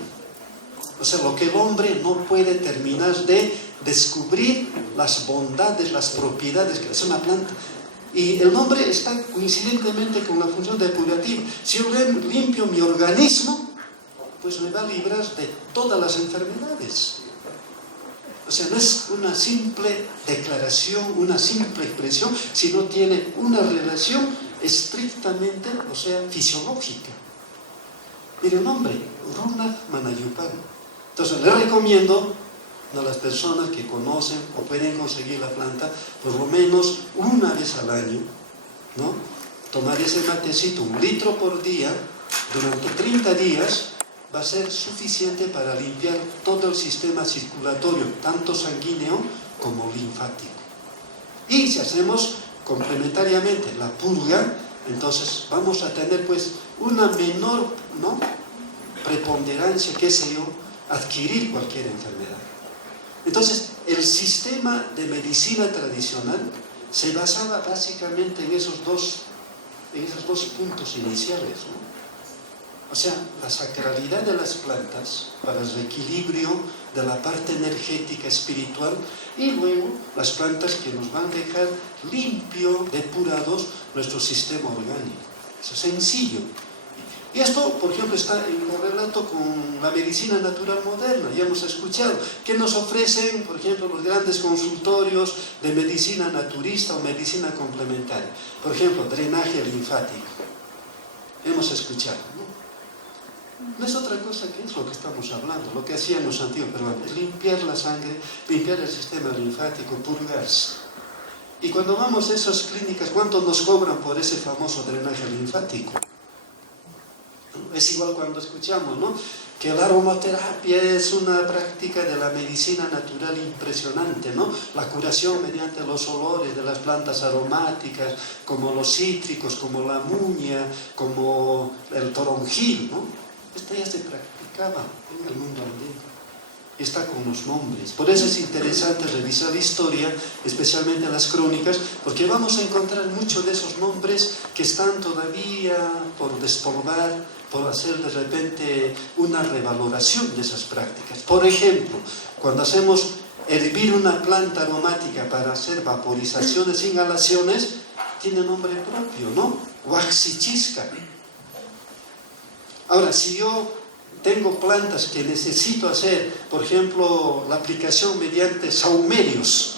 O sea, lo que el hombre no puede terminar de descubrir, las bondades, las propiedades, que es una planta. Y el nombre está coincidentemente con la función depurativa. Si yo limpio mi organismo, pues me va a librar de todas las enfermedades. O sea, no es una simple declaración, una simple expresión, sino tiene una relación estrictamente, o sea, fisiológica. Mire el nombre, Runa manayupana. Entonces le recomiendo a las personas que conocen o pueden conseguir la planta, por lo menos una vez al año, ¿no?, tomar ese matecito, 1 litro por día, durante 30 días, va a ser suficiente para limpiar todo el sistema circulatorio, tanto sanguíneo como linfático. Y si hacemos complementariamente la purga, entonces vamos a tener pues una menor, ¿no?, preponderancia, qué sé yo, adquirir cualquier enfermedad. Entonces, el sistema de medicina tradicional se basaba básicamente en esos dos puntos iniciales, ¿no? O sea, la sacralidad de las plantas para el reequilibrio de la parte energética espiritual, y luego las plantas que nos van a dejar limpio, depurados nuestro sistema orgánico. Eso es sencillo. Y esto, por ejemplo, está en correlato con la medicina natural moderna. Ya hemos escuchado que nos ofrecen, por ejemplo, los grandes consultorios de medicina naturista o medicina complementaria. Por ejemplo, drenaje linfático. Hemos escuchado, ¿no? No es otra cosa que es lo que estamos hablando, lo que hacían los antiguos peruanos, limpiar la sangre, limpiar el sistema linfático, purgarse. Y cuando vamos a esas clínicas, ¿cuánto nos cobran por ese famoso drenaje linfático? Es igual cuando escuchamos, ¿no?, que la aromaterapia es una práctica de la medicina natural impresionante, ¿no? La curación mediante los olores de las plantas aromáticas, como los cítricos, como la muña, como el toronjil, ¿no? Esto ya se practicaba en el mundo andino. Está con los nombres. Por eso es interesante revisar la historia, especialmente las crónicas, porque vamos a encontrar muchos de esos nombres que están todavía por despolvar, por hacer de repente una revaloración de esas prácticas. Por ejemplo, cuando hacemos hervir una planta aromática para hacer vaporizaciones, inhalaciones, tiene nombre propio, ¿no? Huaxichisca. Ahora, si yo tengo plantas que necesito hacer, por ejemplo, la aplicación mediante saumerios.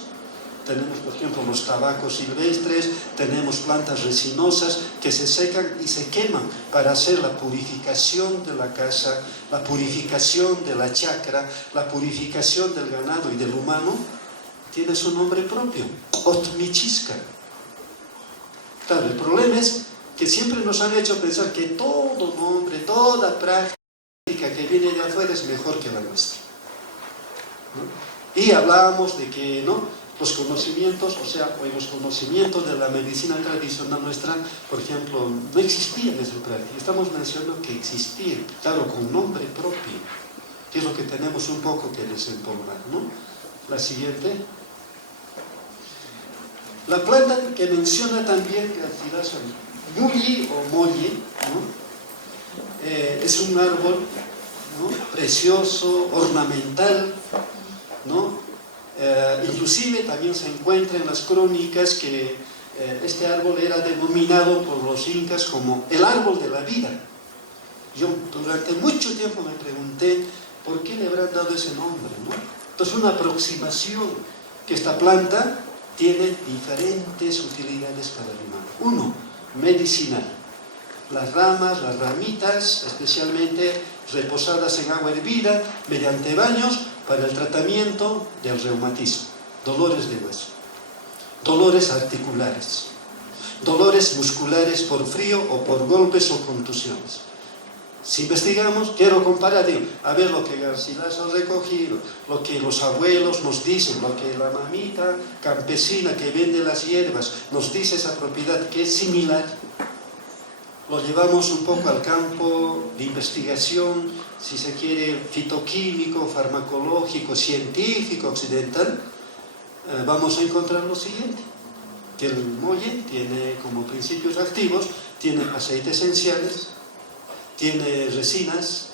Tenemos, por ejemplo, los tabacos silvestres, tenemos plantas resinosas que se secan y se queman para hacer la purificación de la casa, la purificación de la chacra, la purificación del ganado y del humano. Tiene su nombre propio, Otmichisca. Claro, el problema es que siempre nos han hecho pensar que todo nombre, toda práctica que viene de afuera es mejor que la nuestra, ¿no? Y hablábamos de que, ¿no?, los conocimientos, o sea, los conocimientos de la medicina tradicional nuestra, por ejemplo, no existían en esa práctica. Estamos mencionando que existían, claro, con nombre propio, que es lo que tenemos un poco que desempolvar, ¿no? La siguiente. La planta que menciona también Garcilaso, Mulli o Molli, ¿no?, es un árbol, ¿no?, precioso, ornamental, ¿no? Inclusive también se encuentra en las crónicas que este árbol era denominado por los incas como el árbol de la vida. Yo durante mucho tiempo me pregunté por qué le habrán dado ese nombre, ¿no? Entonces, una aproximación que esta planta tiene diferentes utilidades para el humano. Uno, medicinal. Las ramas, las ramitas, especialmente reposadas en agua hervida, mediante baños, para el tratamiento del reumatismo, dolores de hueso, dolores articulares, dolores musculares por frío o por golpes o contusiones. Si investigamos, quiero comparar, digo, a ver lo que Garcilaso ha recogido, lo que los abuelos nos dicen, lo que la mamita campesina que vende las hierbas nos dice esa propiedad que es similar. Lo llevamos un poco al campo de investigación, si se quiere, fitoquímico, farmacológico, científico, occidental, vamos a encontrar lo siguiente, que el molle tiene como principios activos, tiene aceites esenciales, tiene resinas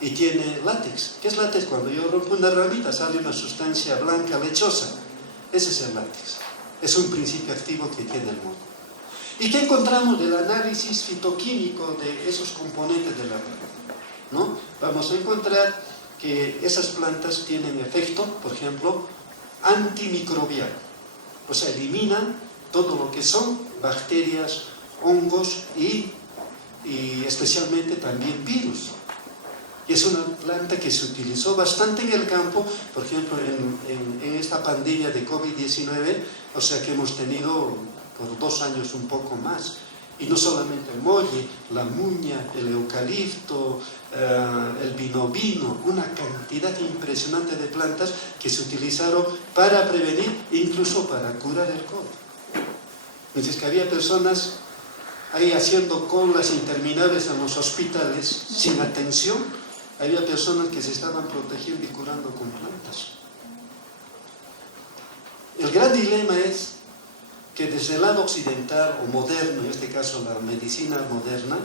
y tiene látex. ¿Qué es látex? Cuando yo rompo una ramita sale una sustancia blanca lechosa. Ese es el látex. Es un principio activo que tiene el molle. ¿Y qué encontramos del análisis fitoquímico de esos componentes de la planta? ¿No? Vamos a encontrar que esas plantas tienen efecto, por ejemplo, antimicrobial. O sea, eliminan todo lo que son bacterias, hongos y especialmente también virus. Y es una planta que se utilizó bastante en el campo, por ejemplo, en esta pandemia de COVID-19, o sea que hemos tenido por 2 años un poco más. Y no solamente el molle, la muña, el eucalipto, el vino, una cantidad impresionante de plantas que se utilizaron para prevenir, incluso para curar el COVID. Entonces que había personas ahí haciendo colas interminables en los hospitales sin atención, había personas que se estaban protegiendo y curando con plantas. El gran dilema es que desde el lado occidental o moderno, en este caso la medicina moderna,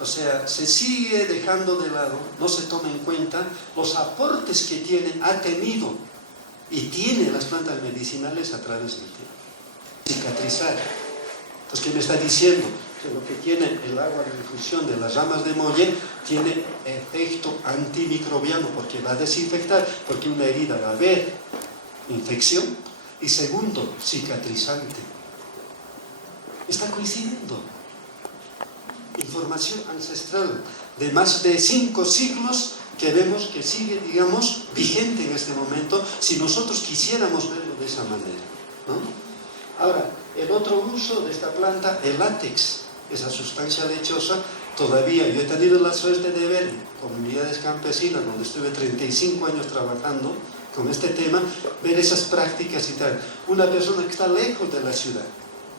o sea, se sigue dejando de lado, no se toma en cuenta los aportes que ha tenido y tiene las plantas medicinales a través del tiempo. Cicatrizar. Entonces, ¿qué me está diciendo? Que lo que tiene el agua de infusión de las ramas de molle tiene efecto antimicrobiano porque va a desinfectar, porque una herida va a haber infección, y segundo, cicatrizante. Está coincidiendo. Información ancestral de más de 5 siglos que vemos que sigue, digamos, vigente en este momento si nosotros quisiéramos verlo de esa manera, ¿no? Ahora, el otro uso de esta planta, el látex, esa sustancia lechosa, todavía, yo he tenido la suerte de ver comunidades campesinas donde estuve 35 años trabajando con este tema, ver esas prácticas y tal. Una persona que está lejos de la ciudad,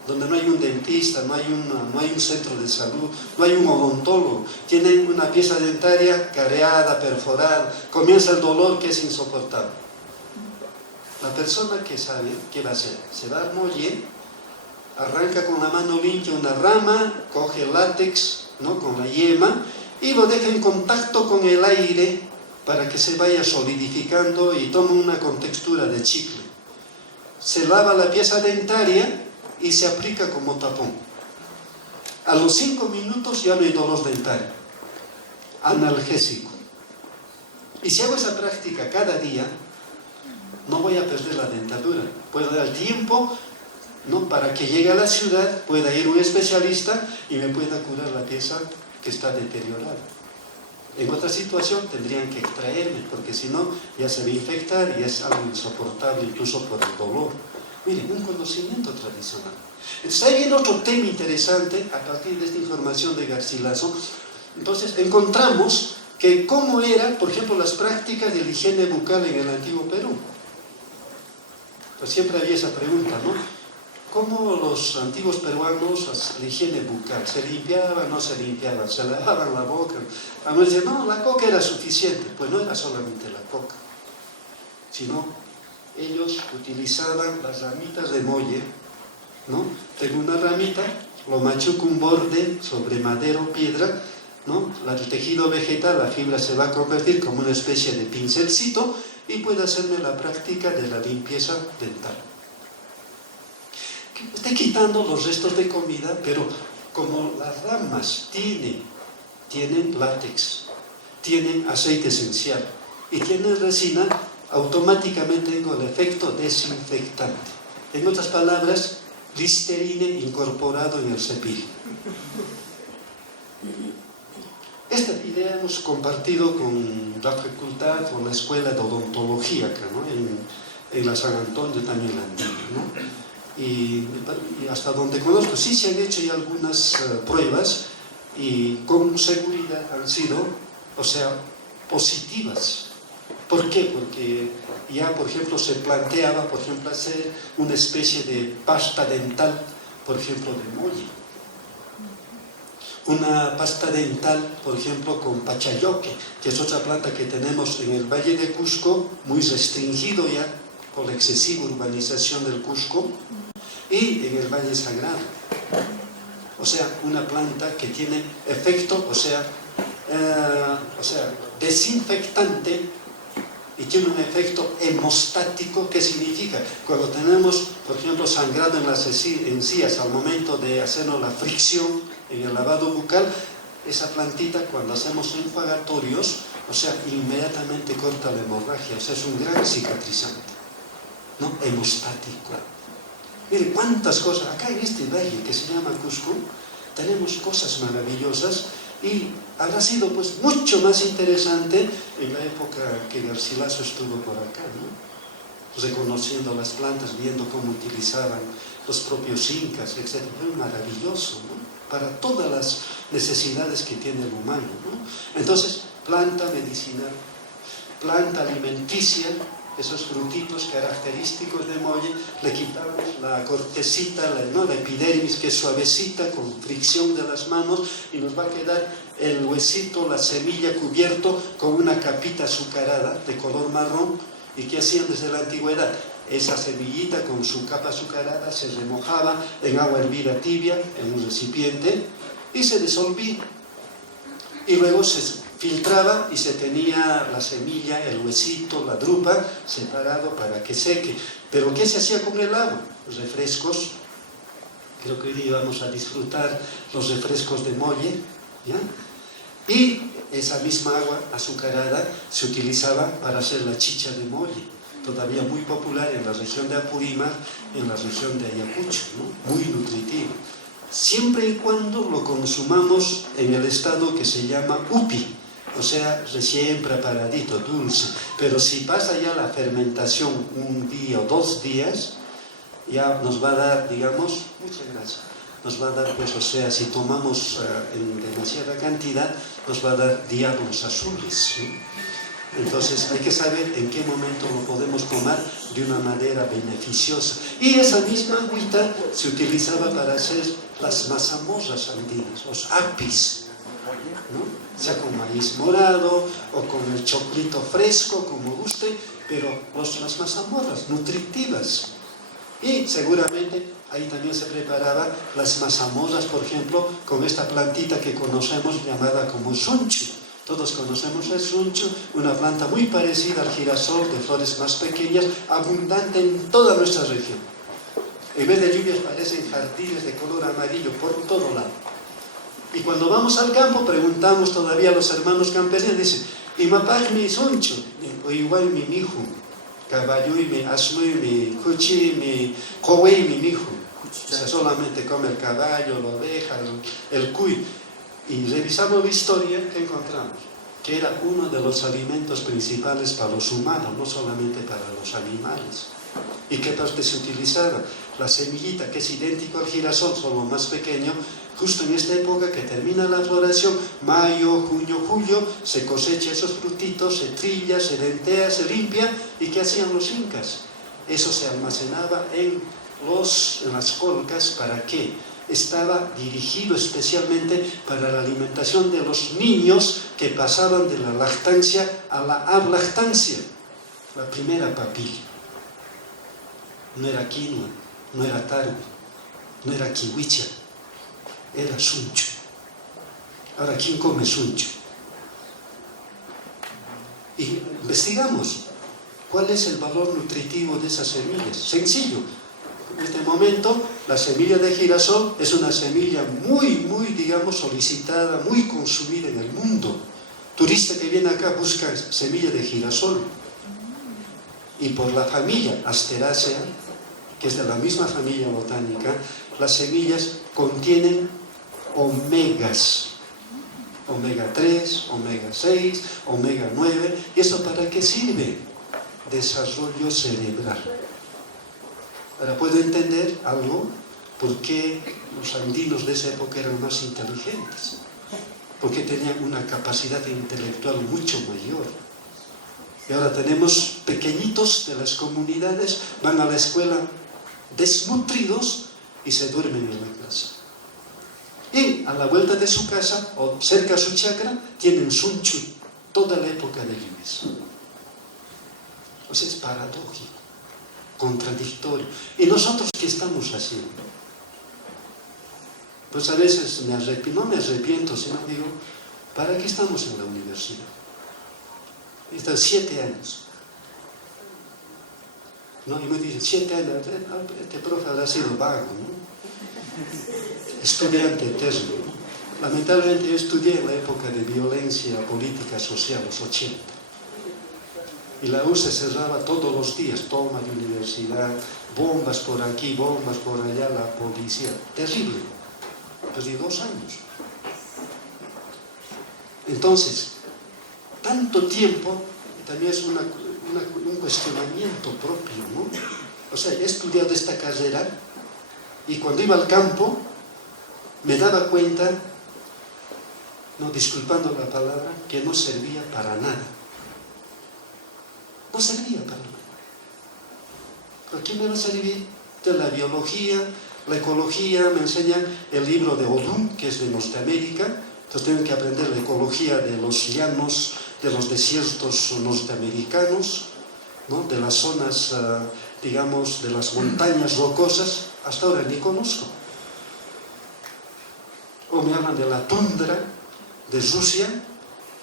donde no hay un dentista, no hay un centro de salud, no hay un odontólogo, tienen una pieza dentaria careada, perforada, comienza el dolor que es insoportable. La persona que sabe, ¿qué va a hacer? Se va al muelle, arranca con la mano limpia una rama, coge el látex, ¿no?, con la yema, y lo deja en contacto con el aire para que se vaya solidificando y tome una contextura de chicle. Se lava la pieza dentaria y se aplica como tapón. A los 5 minutos ya no hay dolor dentario, analgésico. Y si hago esa práctica cada día, no voy a perder la dentadura. Puedo dar tiempo, ¿no?, para que llegue a la ciudad, pueda ir un especialista y me pueda curar la pieza que está deteriorada. En otra situación tendrían que extraerme, porque si no ya se va a infectar y es algo insoportable incluso por el dolor. Miren, un conocimiento tradicional. Entonces ahí viene otro tema interesante a partir de esta información de Garcilaso. Entonces encontramos que cómo eran, por ejemplo, las prácticas de la higiene bucal en el antiguo Perú. Pues siempre había esa pregunta, ¿no? ¿Cómo los antiguos peruanos, la higiene bucal, se limpiaban, no se limpiaban, se lavaban la boca? A mí me decían, no, la coca era suficiente. Pues no era solamente la coca, sino ellos utilizaban las ramitas de molle, ¿no? Tengo una ramita, lo machuco un borde sobre madera o piedra, ¿no? El tejido vegetal, la fibra se va a convertir como una especie de pincelcito y puede hacerme la práctica de la limpieza dental. Estoy quitando los restos de comida, pero como las ramas tienen látex, tienen aceite esencial y tienen resina, automáticamente tengo el efecto desinfectante. En otras palabras, Listerine incorporado en el cepillo. Esta idea hemos compartido con la facultad o la escuela de odontología acá, ¿no?, en la San Antonio también la antigua, ¿no? Y hasta donde conozco, sí se han hecho ya algunas pruebas y con seguridad han sido, o sea, positivas. ¿Por qué? Porque ya, por ejemplo, se planteaba, por ejemplo, hacer una especie de pasta dental, por ejemplo, de molle. Una pasta dental, por ejemplo, con pachayoque, que es otra planta que tenemos en el Valle de Cusco, muy restringido ya por la excesiva urbanización del Cusco, y en el Valle Sagrado. O sea, una planta que tiene efecto, o sea, desinfectante, y tiene un efecto hemostático. ¿Qué significa? Cuando tenemos, por ejemplo, sangrado en las encías al momento de hacernos la fricción en el lavado bucal, esa plantita, cuando hacemos enjuagatorios, o sea, inmediatamente corta la hemorragia. O sea, es un gran cicatrizante, ¿no? Hemostático. Miren cuántas cosas. Acá en este valle que se llama Cusco, tenemos cosas maravillosas. Y habrá sido pues mucho más interesante en la época que Garcilaso estuvo por acá, ¿no?, reconociendo las plantas, viendo cómo utilizaban los propios incas, etc. Fue maravilloso, ¿no?, para todas las necesidades que tiene el humano, ¿no? Entonces, planta medicinal, planta alimenticia, esos frutitos característicos de molle, le quitamos la cortecita, la epidermis, que es suavecita, con fricción de las manos, y nos va a quedar el huesito, la semilla cubierto con una capita azucarada de color marrón. ¿Y qué hacían desde la antigüedad? Esa semillita con su capa azucarada se remojaba en agua hervida tibia, en un recipiente, y se disolvía. Y luego se filtraba y se tenía la semilla, el huesito, la drupa separado para que seque. ¿Pero qué se hacía con el agua? Los refrescos. Creo que hoy día vamos a disfrutar los refrescos de molle, ¿ya? Y esa misma agua azucarada se utilizaba para hacer la chicha de molle, todavía muy popular en la región de Apurímac, en la región de Ayacucho, ¿no?, muy nutritivo. Siempre y cuando lo consumamos en el estado que se llama upi, o sea, recién preparadito, dulce. Pero si pasa ya la fermentación un día o 2 días, ya nos va a dar, digamos, muchas gracias, nos va a dar, pues, o sea, si tomamos en demasiada cantidad, nos va a dar diablos azules, ¿no? Entonces hay que saber en qué momento lo podemos tomar de una manera beneficiosa. Y esa misma agüita se utilizaba para hacer las mazamorras andinas, los apis, ¿no? Sea con maíz morado o con el choclito fresco, como guste, pero las mazamorras nutritivas. Y seguramente ahí también se preparaban las mazamorras, por ejemplo, con esta plantita que conocemos llamada como sunchu. Todos conocemos el sunchu, una planta muy parecida al girasol, de flores más pequeñas, abundante en toda nuestra región. En vez de lluvias parecen jardines de color amarillo por todo lado. Y cuando vamos al campo preguntamos todavía a los hermanos campesinos, dicen, "Imapaj mi sunchu, o igual mi mijo, caballo y mi asno y mi cuchi, mi cowe y mi mijo". O sea, solamente come el caballo, la oveja, el cuy. Y revisamos la historia, ¿qué encontramos? Que era uno de los alimentos principales para los humanos, no solamente para los animales. ¿Y qué parte se utilizaba? La semillita, que es idéntico al girasol, solo más pequeño. Justo en esta época que termina la floración, mayo, junio, julio, se cosecha esos frutitos, se trilla, se dentea, se limpia. ¿Y qué hacían los incas? Eso se almacenaba en las colcas. ¿Para qué? Estaba dirigido especialmente para la alimentación de los niños que pasaban de la lactancia a la ablactancia, la primera papilla. No era quinoa, no era tarwi, no era kiwicha, era sunchu. Ahora, ¿quién come sunchu? Y investigamos cuál es el valor nutritivo de esas semillas. Sencillo. En este momento, la semilla de girasol es una semilla muy, digamos, solicitada, muy consumida en el mundo. Turista que viene acá busca semilla de girasol. Y por la familia Asteraceae, que es de la misma familia botánica, las semillas contienen omegas. Omega 3, omega 6, omega 9. ¿Y eso para qué sirve? Desarrollo cerebral. Ahora puedo entender algo, por qué los andinos de esa época eran más inteligentes, porque tenían una capacidad intelectual mucho mayor. Y ahora tenemos pequeñitos de las comunidades, van a la escuela desnutridos y se duermen en la clase. Y a la vuelta de su casa, o cerca de su chacra, tienen sunchu toda la época de lluvias. O sea, es paradójico, contradictorio. ¿Y nosotros qué estamos haciendo? Pues a veces no me arrepiento, sino digo, ¿para qué estamos en la universidad? Están 7 años. ¿No? Y me dicen, 7 años, este profe habrá sido vago, ¿no? Estudiante eterno. Lamentablemente yo estudié en la época de violencia política social, los 80. Y la U se cerraba todos los días, toma de universidad, bombas por aquí, bombas por allá, la policía. Terrible. Perdí 2 años. Entonces, tanto tiempo también es un cuestionamiento propio, ¿no? O sea, he estudiado esta carrera y cuando iba al campo me daba cuenta, no disculpando la palabra, que no servía para nada. No servía para nada. ¿Por qué me va a servir? De la biología, la ecología, me enseñan el libro de Odum, que es de Norteamérica, entonces tengo que aprender la ecología de los llanos, de los desiertos norteamericanos, ¿no? De las zonas, digamos, de las montañas rocosas, hasta ahora ni conozco. O me hablan de la tundra de Rusia,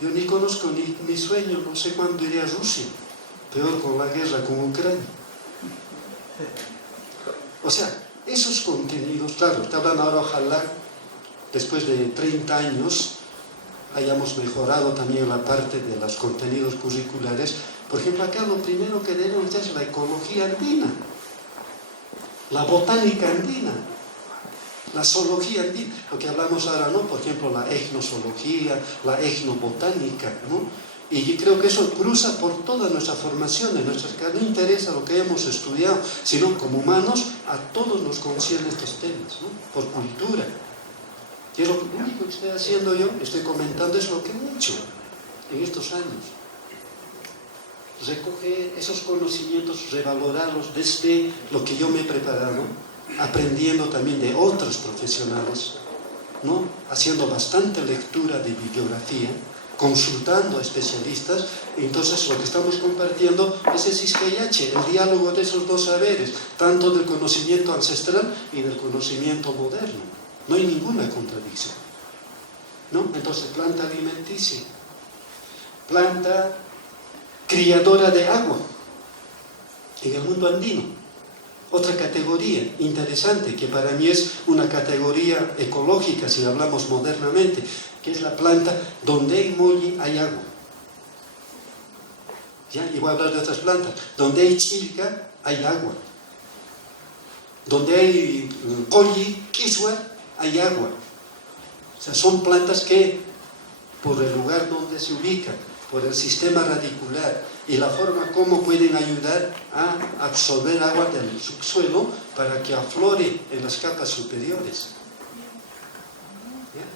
yo ni conozco, ni sueño, no sé cuándo iré a Rusia, peor con la guerra con Ucrania. O sea, esos contenidos, claro, te hablan ahora, ojalá, después de 30 años, hayamos mejorado también la parte de los contenidos curriculares. Por ejemplo, acá lo primero que debemos hacer es la ecología andina, la botánica andina, la zoología andina, lo que hablamos ahora, ¿no? Por ejemplo, la etnozoología, la etnobotánica, ¿no? Y creo que eso cruza por toda nuestra formación, no interesa lo que hemos estudiado, sino como humanos a todos nos conciernen estos temas, ¿no? Por cultura. Y es lo único que estoy haciendo yo, estoy comentando, es lo que he hecho en estos años. Recoger esos conocimientos, revalorarlos desde lo que yo me he preparado, aprendiendo también de otros profesionales, ¿no? Haciendo bastante lectura de bibliografía, consultando a especialistas. Entonces lo que estamos compartiendo es ese Xisqueyache, el diálogo de esos dos saberes, tanto del conocimiento ancestral y del conocimiento moderno. No hay ninguna contradicción, ¿no? Entonces, planta alimenticia, planta criadora de agua en el mundo andino. Otra categoría interesante, que para mí es una categoría ecológica, si hablamos modernamente, que es la planta donde hay molli hay agua. ¿Ya? Y voy a hablar de otras plantas. Donde hay chilca hay agua. Donde hay colli, quisua, hay agua. O sea, son plantas que, por el lugar donde se ubican, por el sistema radicular y la forma como pueden ayudar a absorber agua del subsuelo para que aflore en las capas superiores.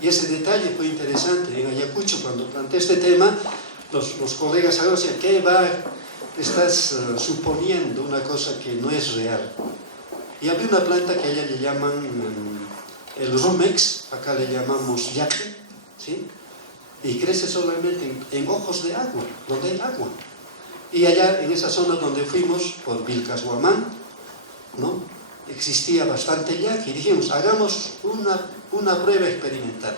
Y ese detalle fue interesante. En Ayacucho, cuando planteé este tema, los colegas ahora decían, ¿qué estás suponiendo una cosa que no es real? Y había una planta que allá le llaman el rumex, acá le llamamos yaque, ¿sí? Y crece solamente en ojos de agua, donde hay agua. Y allá en esa zona donde fuimos, por Vilcashuamán, ¿no? Existía bastante yaqui y dijimos, hagamos una prueba experimental.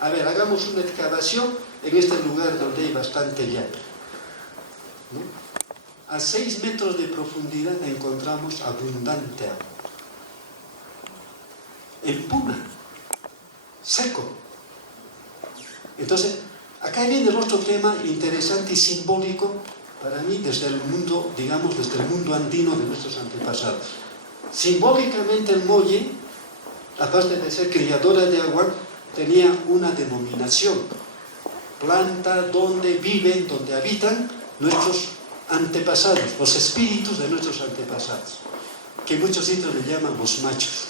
A ver, hagamos una excavación en este lugar donde hay bastante yaqui, ¿no? A 6 metros de profundidad encontramos abundante agua. En Puna, seco. Entonces, acá viene el otro tema interesante y simbólico para mí desde el mundo, digamos, desde el mundo andino de nuestros antepasados. Simbólicamente el molli, aparte de ser criadora de agua, tenía una denominación. Planta donde viven, donde habitan nuestros antepasados, los espíritus de nuestros antepasados, que en muchos sitios le llaman los machos.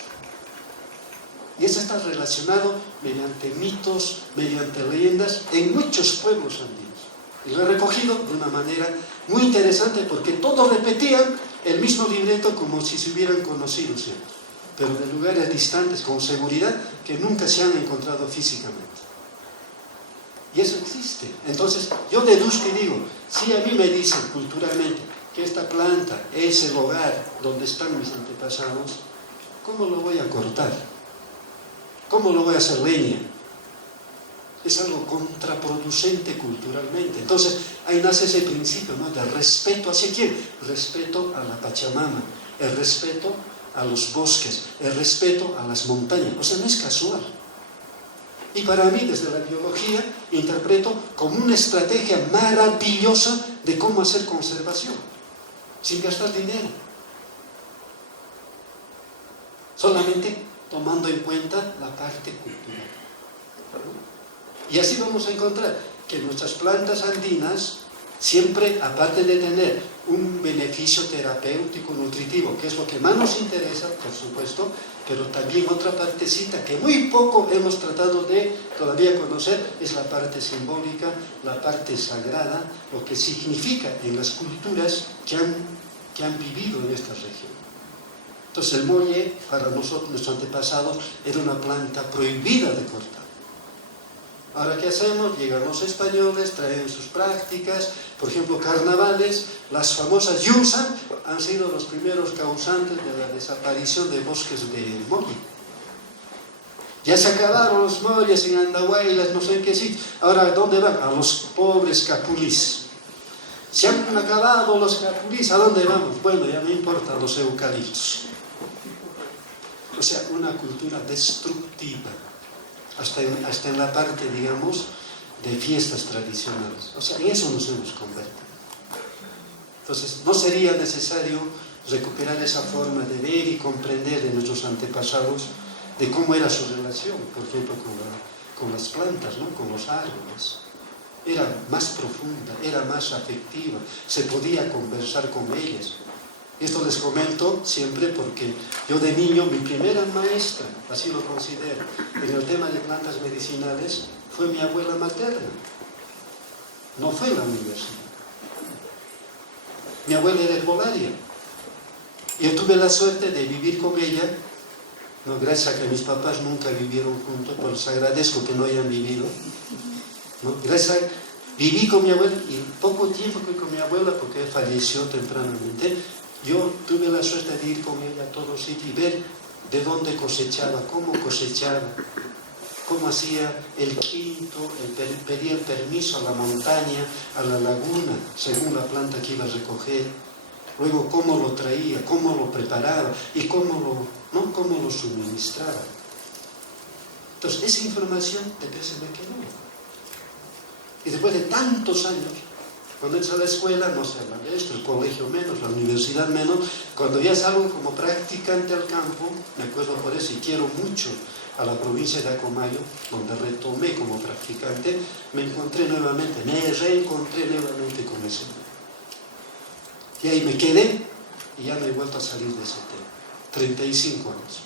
Y eso está relacionado mediante mitos, mediante leyendas en muchos pueblos andinos. Y lo he recogido de una manera muy interesante porque todos repetían el mismo libreto como si se hubieran conocido siempre, pero de lugares distantes, con seguridad, que nunca se han encontrado físicamente. Y eso existe. Entonces, yo deduzco y digo, si a mí me dicen culturalmente que esta planta es el hogar donde están mis antepasados, ¿cómo lo voy a cortar? ¿Cómo lo voy a hacer leña? Es algo contraproducente culturalmente. Entonces, ahí nace ese principio, ¿no? De respeto hacia quién. Respeto a la Pachamama, el respeto a los bosques, el respeto a las montañas. O sea, no es casual. Y para mí, desde la biología, interpreto como una estrategia maravillosa de cómo hacer conservación, sin gastar dinero. Solamente tomando en cuenta la parte cultural. Y así vamos a encontrar que nuestras plantas andinas siempre, aparte de tener un beneficio terapéutico, nutritivo, que es lo que más nos interesa, por supuesto, pero también otra partecita que muy poco hemos tratado de todavía conocer, es la parte simbólica, la parte sagrada, lo que significa en las culturas que han vivido en esta región. Entonces el molli, para nosotros, nuestros antepasados, era una planta prohibida de cortar. Ahora, ¿qué hacemos? Llegan los españoles, traen sus prácticas, por ejemplo, carnavales, las famosas yunsan han sido los primeros causantes de la desaparición de bosques de molli. Ya se acabaron los molles en Andahuaylas, no sé en qué sitio. Ahora, ¿a dónde van? A los pobres capulís. Se han acabado los capulís, ¿a dónde vamos? Bueno, ya no importa, los eucaliptos. O sea, una cultura destructiva, hasta en la parte, digamos, de fiestas tradicionales. O sea, en eso nos hemos convertido. Entonces, no sería necesario recuperar esa forma de ver y comprender de nuestros antepasados de cómo era su relación, por ejemplo, con las plantas, ¿no? Con los árboles. era más profunda, era más afectiva, se podía conversar con ellas. Esto les comento siempre porque yo de niño, mi primera maestra, así lo considero, en el tema de plantas medicinales, fue mi abuela materna. No fue la universidad. Mi abuela era herbolaria. Yo tuve la suerte de vivir con ella, no, gracias a que mis papás nunca vivieron juntos, pues les agradezco que no hayan vivido. ¿No? Viví con mi abuela y poco tiempo que con mi abuela, porque falleció tempranamente, yo tuve la suerte de ir con ella a todos sitios y ver de dónde cosechaba, cómo hacía el quinto, pedía el permiso a la montaña, a la laguna, según la planta que iba a recoger, luego cómo lo traía, cómo lo preparaba y cómo lo suministraba. Entonces, esa información después se me quedó. Y después de tantos años, cuando entras a la escuela no se habla de esto, el colegio menos, la universidad menos, cuando ya salgo como practicante al campo, me acuerdo por eso y quiero mucho a la provincia de Acomayo, donde retomé como practicante, me reencontré nuevamente con ese tema. Y ahí me quedé y ya no he vuelto a salir de ese tema. 35 años.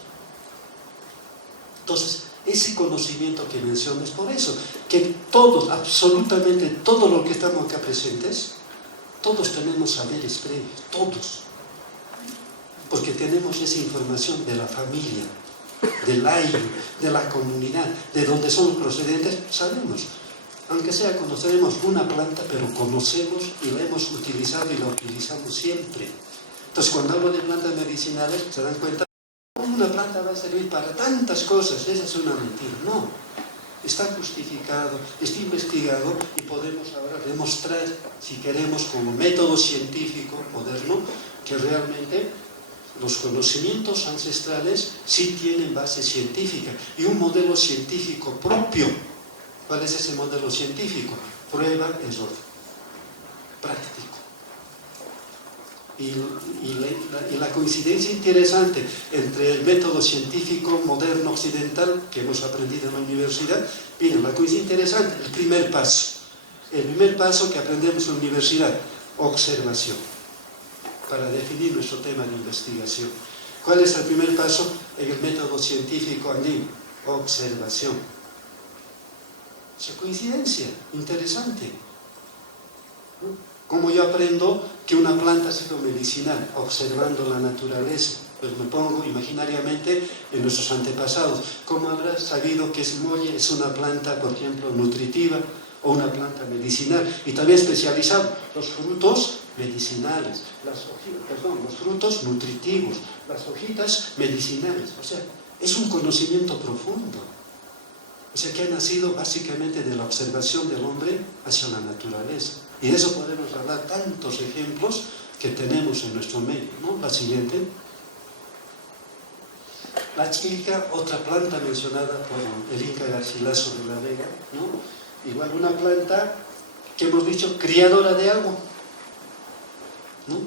Entonces, ese conocimiento que menciono es por eso, que todos, absolutamente todo lo que estamos acá presentes, todos tenemos saberes previos, todos. Porque tenemos esa información de la familia, del aire, de la comunidad, de donde somos procedentes, sabemos. Aunque sea conoceremos una planta, pero conocemos y la hemos utilizado y la utilizamos siempre. Entonces, cuando hablo de plantas medicinales, se dan cuenta, una planta va a servir para tantas cosas, esa es una mentira. No, está justificado, está investigado y podemos ahora demostrar, si queremos, como método científico moderno, que realmente los conocimientos ancestrales sí tienen base científica y un modelo científico propio. ¿Cuál es ese modelo científico? Prueba, error, práctico. Y la coincidencia interesante entre el método científico moderno occidental que hemos aprendido en la universidad, miren, la coincidencia interesante, el primer paso que aprendemos en la universidad, observación, para definir nuestro tema de investigación. ¿Cuál es el primer paso en el método científico andino? Observación. Esa coincidencia interesante. ¿Cómo yo aprendo que una planta ha sido medicinal? Observando la naturaleza. Pues me pongo imaginariamente en nuestros antepasados. ¿Cómo habrá sabido que el molle es una planta, por ejemplo, nutritiva o una planta medicinal? Y también especializado, los frutos medicinales, los frutos nutritivos, las hojitas medicinales. O sea, es un conocimiento profundo. O sea, que ha nacido básicamente de la observación del hombre hacia la naturaleza. Y de eso podemos hablar tantos ejemplos que tenemos en nuestro medio, ¿no? La siguiente. La chilca, otra planta mencionada por el Inca Garcilaso de la Vega, ¿no? Igual una planta que hemos dicho criadora de agua, ¿no?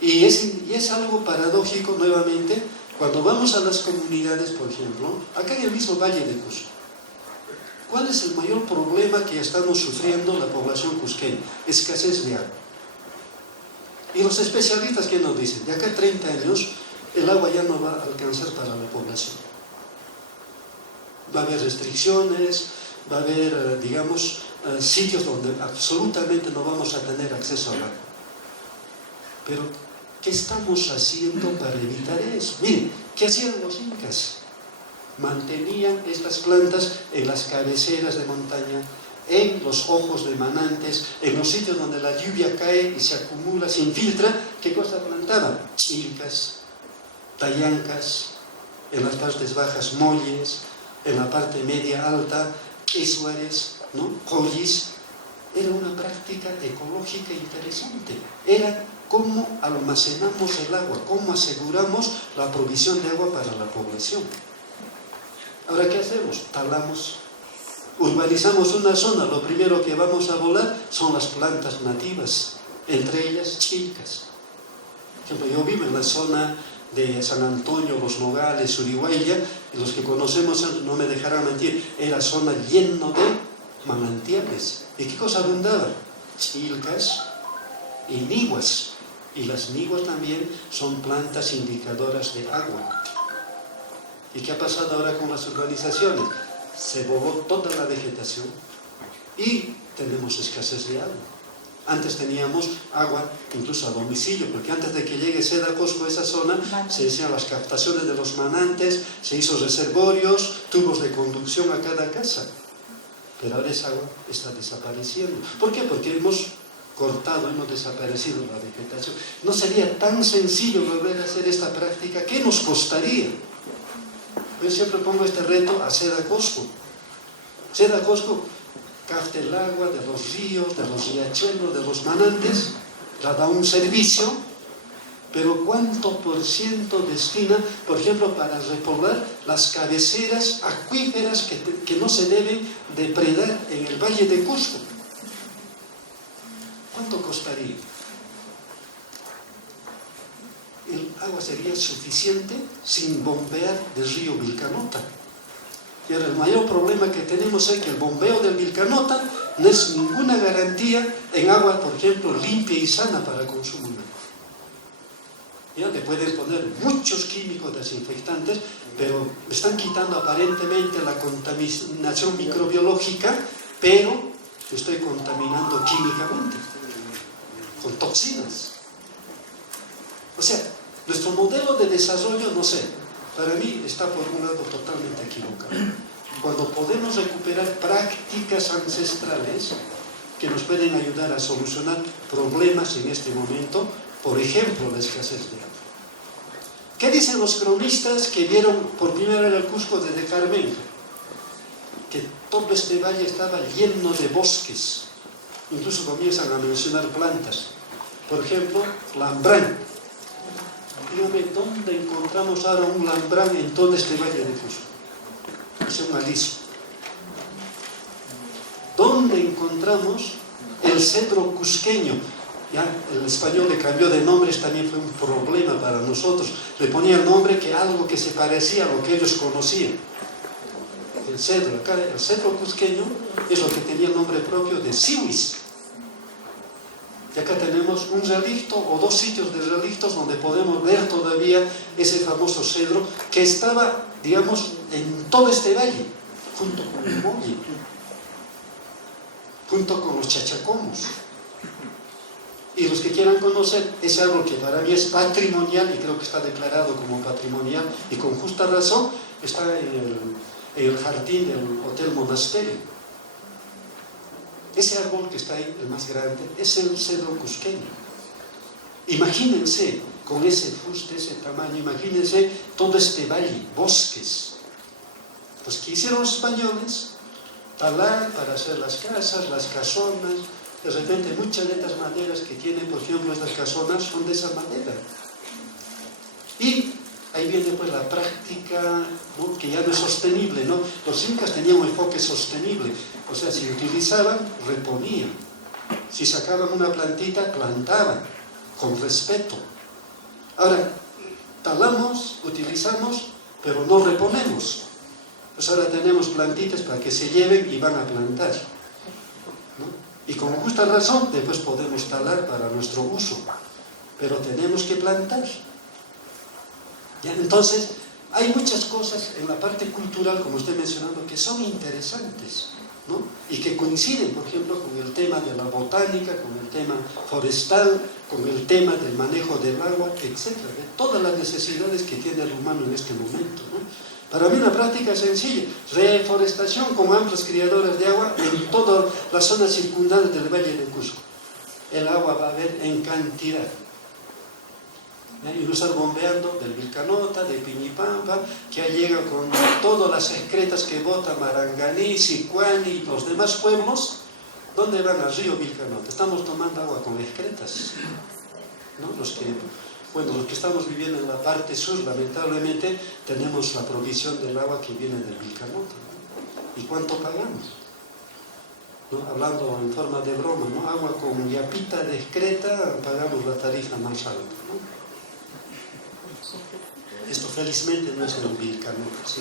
Y es algo paradójico nuevamente, cuando vamos a las comunidades, por ejemplo, acá en el mismo Valle de Cusco. ¿Cuál es el mayor problema que estamos sufriendo la población cusqueña? Escasez de agua. Y los especialistas, ¿qué nos dicen? De acá a 30 años, el agua ya no va a alcanzar para la población. Va a haber restricciones, va a haber, digamos, sitios donde absolutamente no vamos a tener acceso al agua. Pero, ¿qué estamos haciendo para evitar eso? Miren, ¿qué hacían los incas? Mantenían estas plantas en las cabeceras de montaña, en los ojos de manantes, en los sitios donde la lluvia cae y se acumula, se infiltra. ¿Qué cosa plantaban? Chilcas, tallancas, en las partes bajas molles, en la parte media alta, esguares, ¿no? Joyis. Era una práctica ecológica interesante. Era cómo almacenamos el agua, cómo aseguramos la provisión de agua para la población. Ahora, ¿qué hacemos? Talamos, urbanizamos una zona, lo primero que vamos a volar son las plantas nativas, entre ellas chilcas. Por ejemplo, yo vivo en la zona de San Antonio, Los Nogales, Urihuaya, y los que conocemos no me dejarán mentir, era zona lleno de manantiales. ¿Y qué cosa abundaba? Chilcas y niguas. Y las niguas también son plantas indicadoras de agua. ¿Y qué ha pasado ahora con las urbanizaciones? Se borró toda la vegetación y tenemos escasez de agua. Antes teníamos agua incluso a domicilio, porque antes de que llegue Seda Cosco a esa zona, se hacían las captaciones de los manantes, se hizo reservorios, tubos de conducción a cada casa. Pero ahora esa agua está desapareciendo. ¿Por qué? Porque hemos cortado, hemos desaparecido la vegetación. No sería tan sencillo volver a hacer esta práctica. ¿Qué nos costaría? Yo siempre pongo este reto a Seda Cosco. Seda Cosco capta el agua de los ríos, de los riachuelos, de los manantes, da un servicio, pero ¿cuánto por ciento destina, por ejemplo, para repoblar las cabeceras acuíferas que no se deben depredar en el Valle de Cusco? ¿Cuánto costaría? El agua sería suficiente sin bombear del río Vilcanota. Y ahora el mayor problema que tenemos es que el bombeo del Vilcanota no es ninguna garantía en agua, por ejemplo, limpia y sana para consumo humano. Ya le pueden poner muchos químicos desinfectantes, pero están quitando aparentemente la contaminación microbiológica, pero estoy contaminando químicamente, con toxinas. O sea, nuestro modelo de desarrollo, no sé, para mí está por un lado totalmente equivocado. Cuando podemos recuperar prácticas ancestrales que nos pueden ayudar a solucionar problemas en este momento, por ejemplo, la escasez de agua. ¿Qué dicen los cronistas que vieron por primera vez el Cusco desde Carmenja? Que todo este valle estaba lleno de bosques. Incluso comienzan a mencionar plantas. Por ejemplo, lambrán. Dígame, ¿dónde encontramos ahora un lambrán en todo este valle de Cusco? Es un aliso. ¿Dónde encontramos el cedro cusqueño? Ya, el español le cambió de nombres, también fue un problema para nosotros. Le ponía el nombre que algo que se parecía a lo que ellos conocían. El cedro, acá el cedro cusqueño es lo que tenía el nombre propio de siwis. Y acá tenemos un relicto o dos sitios de relictos donde podemos ver todavía ese famoso cedro que estaba, digamos, en todo este valle, junto con el molle, junto con los chachacomos. Y los que quieran conocer ese árbol que para mí es patrimonial, y creo que está declarado como patrimonial, y con justa razón, está en el jardín del Hotel Monasterio. Ese árbol que está ahí, el más grande, es el cedro cusqueño. Imagínense, con ese fuste, ese tamaño, imagínense todo este valle, bosques. Pues, ¿qué hicieron los españoles? Talar para hacer las casas, las casonas. De repente, muchas de estas maderas que tienen, por ejemplo, estas casonas, son de esa madera. Y ahí viene pues la práctica, ¿no?, que ya no es sostenible, ¿no? Los incas tenían un enfoque sostenible, o sea, si utilizaban, reponían. Si sacaban una plantita, plantaban, con respeto. Ahora, talamos, utilizamos, pero no reponemos. Pues ahora tenemos plantitas para que se lleven y van a plantar, ¿no? Y con justa razón, después podemos talar para nuestro uso, pero tenemos que plantar. ¿Ya? Entonces, hay muchas cosas en la parte cultural, como estoy mencionando, que son interesantes, ¿no? Y que coinciden, por ejemplo, con el tema de la botánica, con el tema forestal, con el tema del manejo del agua, etc. De todas las necesidades que tiene el humano en este momento, ¿no? Para mí una práctica sencilla, reforestación con amplias criadoras de agua en todas las zonas circundantes del Valle de Cusco. El agua va a haber en cantidad. Y no estar bombeando del Vilcanota, de Piñipampa, que ya llega con todas las excretas que bota Maranganí, Sicuani y los demás pueblos. ¿Dónde van? Al río Vilcanota. Estamos tomando agua con excretas, ¿no? Los que estamos viviendo en la parte sur, lamentablemente, tenemos la provisión del agua que viene del Vilcanota, ¿no? ¿Y cuánto pagamos? ¿No? Hablando en forma de broma, ¿no? Agua con yapita de excreta, pagamos la tarifa más alta, ¿no? Esto felizmente no es el Vilcanota, ¿sí?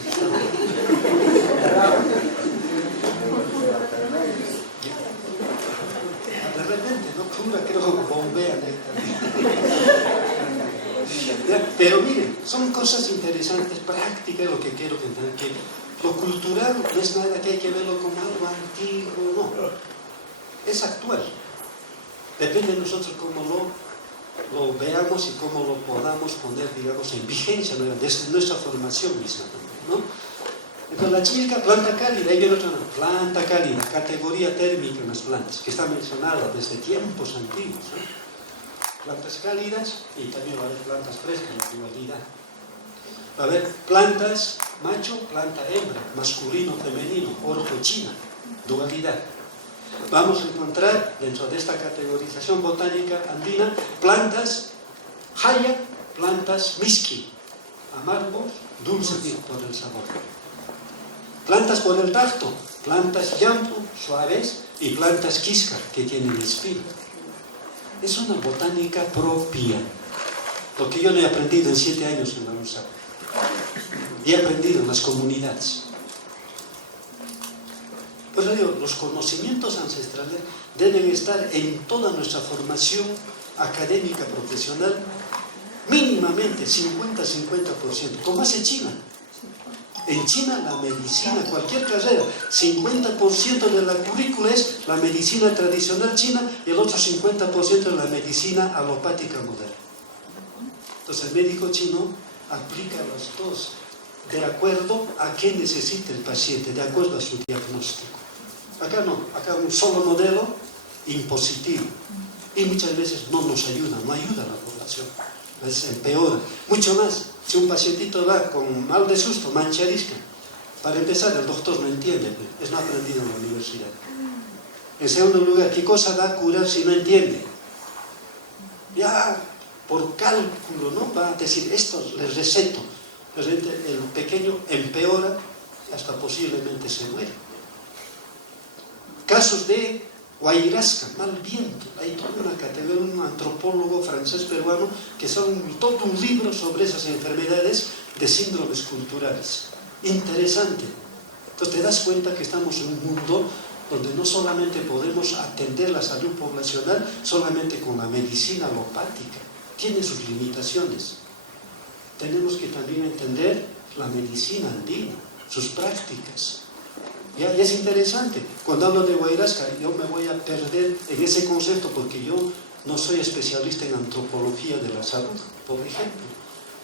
no cura, creo que bombea néctar. Pero miren, son cosas interesantes, prácticas, lo que quiero que entiendan, que lo cultural no es nada que hay que verlo como algo antiguo, no, es actual. Depende de nosotros cómo lo veamos y cómo lo podamos poner, digamos, en vigencia, ¿no? Desde nuestra formación misma también, ¿no? Entonces la chílica, planta cálida, ahí viene otra, planta cálida, categoría térmica en las plantas, que está mencionada desde tiempos antiguos, ¿no? Plantas cálidas y también va a haber plantas frescas, la dualidad. Va a haber plantas macho, planta hembra, masculino, femenino, orco-china, dualidad. Vamos a encontrar dentro de esta categorización botánica andina plantas haya, plantas miski, amargos, dulces por el sabor. Plantas por el tacto, plantas llampu, suaves, y plantas quisca, que tienen espina. Es una botánica propia, lo que yo no he aprendido en 7 años en la UNSAP. Y he aprendido en las comunidades. Pues digo, los conocimientos ancestrales deben estar en toda nuestra formación académica profesional, mínimamente 50-50%, como hace China. En China la medicina, cualquier carrera, 50% de la currícula es la medicina tradicional china y el otro 50% es la medicina alopática moderna. Entonces el médico chino aplica las dos de acuerdo a qué necesita el paciente, de acuerdo a su diagnóstico. Acá no, acá un solo modelo impositivo y muchas veces no nos ayuda, no ayuda a la población, les empeora. Mucho más, si un pacientito va con mal de susto, mancharisca, para empezar el doctor no entiende, es no aprendido en la universidad. En segundo lugar, ¿qué cosa va a curar si no entiende? Ya por cálculo, ¿no? Va a decir, esto le receto. El pequeño empeora y hasta posiblemente se muere. Casos de guairasca, mal viento. Hay toda una categoría, un antropólogo francés peruano que son todo un libro sobre esas enfermedades de síndromes culturales. Interesante. Entonces te das cuenta que estamos en un mundo donde no solamente podemos atender la salud poblacional solamente con la medicina alopática, tiene sus limitaciones. Tenemos que también entender la medicina andina, sus prácticas. Y es interesante, cuando hablo de guairasca, yo me voy a perder en ese concepto porque yo no soy especialista en antropología de la salud, por ejemplo,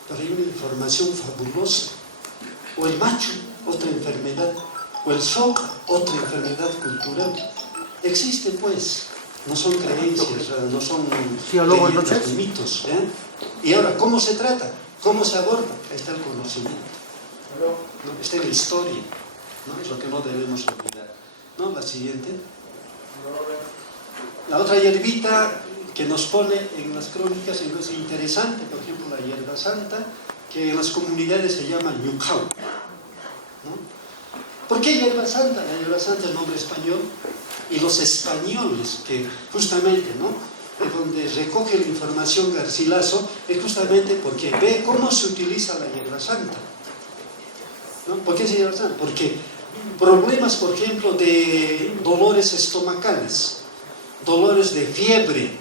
pero hay una información fabulosa. O el macho, otra enfermedad, o el soc, otra enfermedad cultural. Existe pues, no son creencias, no son leyendas, mitos. Y ahora, ¿cómo se trata? ¿Cómo se aborda? Ahí está el conocimiento, ¿no? Está en la historia, ¿no? Es lo que no debemos olvidar, ¿no? La siguiente. La otra hierbita que nos pone en las crónicas es interesante, por ejemplo, la hierba santa, que en las comunidades se llama ñucau, ¿no? ¿Por qué hierba santa? La hierba santa es el nombre español, y los españoles, que justamente, ¿no?, de donde recoge la información Garcilaso, es justamente porque ve cómo se utiliza la hierba santa, ¿no? ¿Por qué es hierba santa? Porque problemas, por ejemplo, de dolores estomacales, dolores de fiebre,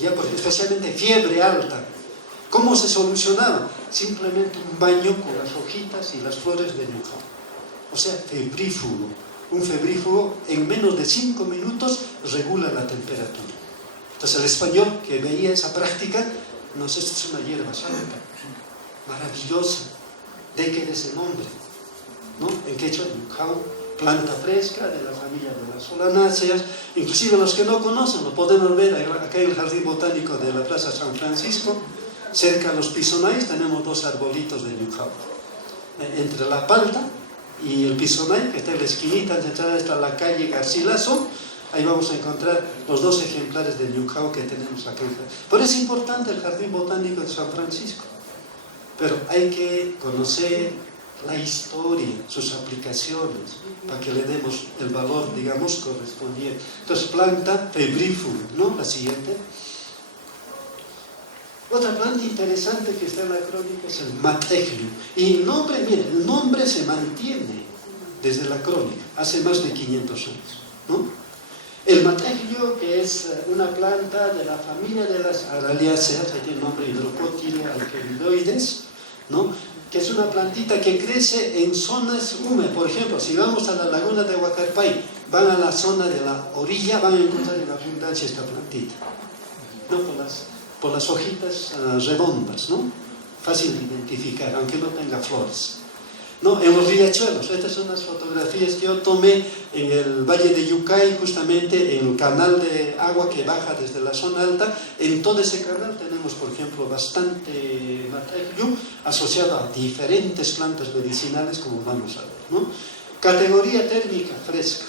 ya especialmente fiebre alta, ¿cómo se solucionaba? Simplemente un baño con las hojitas y las flores de ñucau. O sea, febrífugo. Un febrífugo en menos de 5 minutos regula la temperatura. Entonces el español que veía esa práctica, no sé, esta es una hierba santa, maravillosa, de que de ese nombre, ¿no? En quechua, ñucau, planta fresca de la familia de las solanáceas. Inclusive los que no conocen, lo podemos ver acá en el Jardín Botánico de la Plaza San Francisco, cerca de los pisonais tenemos 2 arbolitos de ñucau. Entre la palta y el pisonay, que está en la esquinita, antes de entrar está la calle Garcilaso, ahí vamos a encontrar los 2 ejemplares de ñucau que tenemos aquí. Pero es importante el Jardín Botánico de San Francisco. Pero hay que conocer la historia, sus aplicaciones, para que le demos el valor, digamos, correspondiente. Entonces, planta febrífugo, ¿no? La siguiente. Otra planta interesante que está en la crónica es el mateclio. Y el nombre, miren, el nombre se mantiene desde la crónica, hace más de 500 años, ¿no? El matagio, que es una planta de la familia de las Araliaceae, tiene el nombre hidrocótile-alquelidoides, ¿no? Que es una plantita que crece en zonas húmedas. Por ejemplo, si vamos a la laguna de Huacarpay, van a la zona de la orilla, van a encontrar en abundancia esta plantita, ¿no? Por las hojitas redondas, ¿no? Fácil de identificar, aunque no tenga flores. No, en los riachuelos, estas son las fotografías que yo tomé en el Valle de Yucay, justamente en el canal de agua que baja desde la zona alta. En todo ese canal tenemos, por ejemplo, bastante matagio asociado a diferentes plantas medicinales, como vamos a ver, ¿no? Categoría térmica fresca.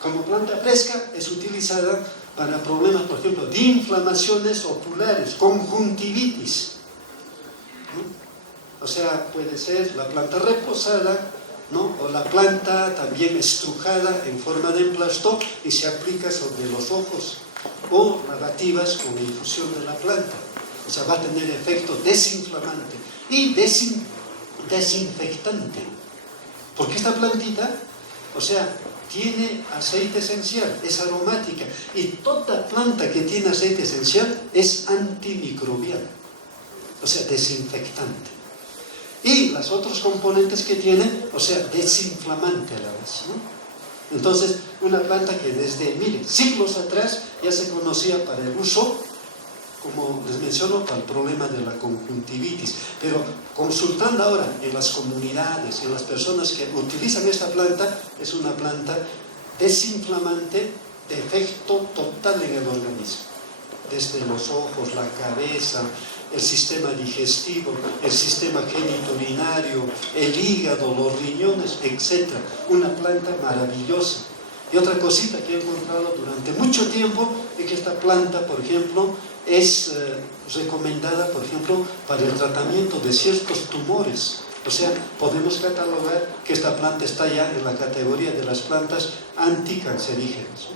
Como planta fresca es utilizada para problemas, por ejemplo, de inflamaciones oculares, conjuntivitis, ¿no? O sea, puede ser la planta reposada, ¿no? O la planta también estrujada en forma de emplasto y se aplica sobre los ojos, o lavativas con la infusión de la planta. O sea, va a tener efecto desinflamante y desinfectante. Porque esta plantita, o sea, tiene aceite esencial, es aromática, y toda planta que tiene aceite esencial es antimicrobial, o sea, desinfectante. Y los otros componentes que tiene, o sea, desinflamante a la vez, ¿no? Entonces, una planta que desde, miren, siglos atrás ya se conocía para el uso, como les menciono, para el problema de la conjuntivitis. Pero consultando ahora en las comunidades, en las personas que utilizan esta planta, es una planta desinflamante de efecto total en el organismo. Desde los ojos, la cabeza, el sistema digestivo, el sistema genitourinario, el hígado, los riñones, etc. Una planta maravillosa. Y otra cosita que he encontrado durante mucho tiempo es que esta planta, por ejemplo, es recomendada, por ejemplo, para el tratamiento de ciertos tumores. O sea, podemos catalogar que esta planta está ya en la categoría de las plantas anticancerígenas.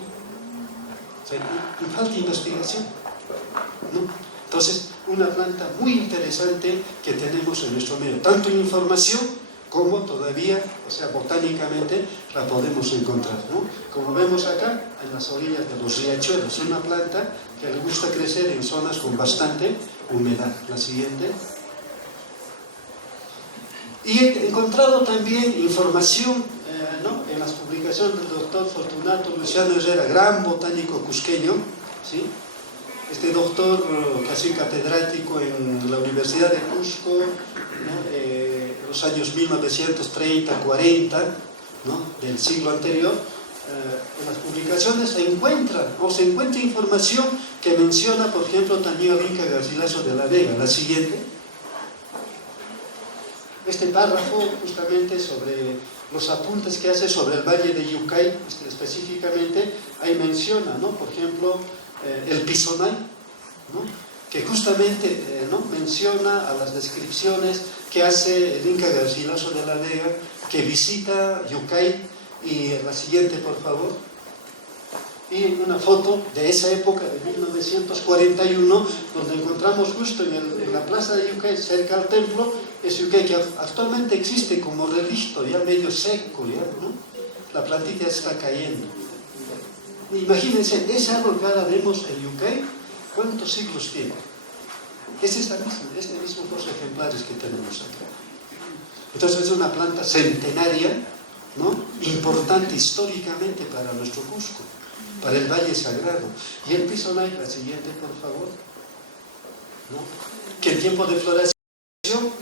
O sea, y falta investigación, ¿no? Entonces, una planta muy interesante que tenemos en nuestro medio, tanto en información como todavía, o sea, botánicamente la podemos encontrar, ¿no? Como vemos acá, en las orillas de los riachuelos, es una planta que le gusta crecer en zonas con bastante humedad. La siguiente. Y he encontrado también información, ¿no? En las publicaciones del doctor Fortunato Luciano Herrera, gran botánico cusqueño, ¿sí? Este doctor que ha sido catedrático en la Universidad de Cusco, ¿no? En los años 1930-40, ¿no? Del siglo anterior, en las publicaciones se encuentra información que menciona, por ejemplo, también al Inca Garcilaso de la Vega. La siguiente. Este párrafo justamente sobre los apuntes que hace sobre el Valle de Yucay, específicamente, ahí menciona, ¿no? Por ejemplo, el Pisonay, ¿no? Que justamente ¿no? menciona a las descripciones que hace el Inca Garcilaso de la Vega, que visita Yucay. Y la siguiente, por favor. Y una foto de esa época, de 1941, donde encontramos justo en la plaza de Yucay, cerca al templo, es Yucay que actualmente existe como relicto, ya medio seco, ya, ¿no? La plantita está cayendo. Imagínense, ese árbol que ahora vemos en Yucay, ¿cuántos siglos tiene? Es este mismo dos ejemplares que tenemos acá. Entonces es una planta centenaria, ¿no? Importante históricamente para nuestro Cusco, para el Valle Sagrado. Y el Pisonay, la siguiente, por favor, ¿no? Que en tiempo de floración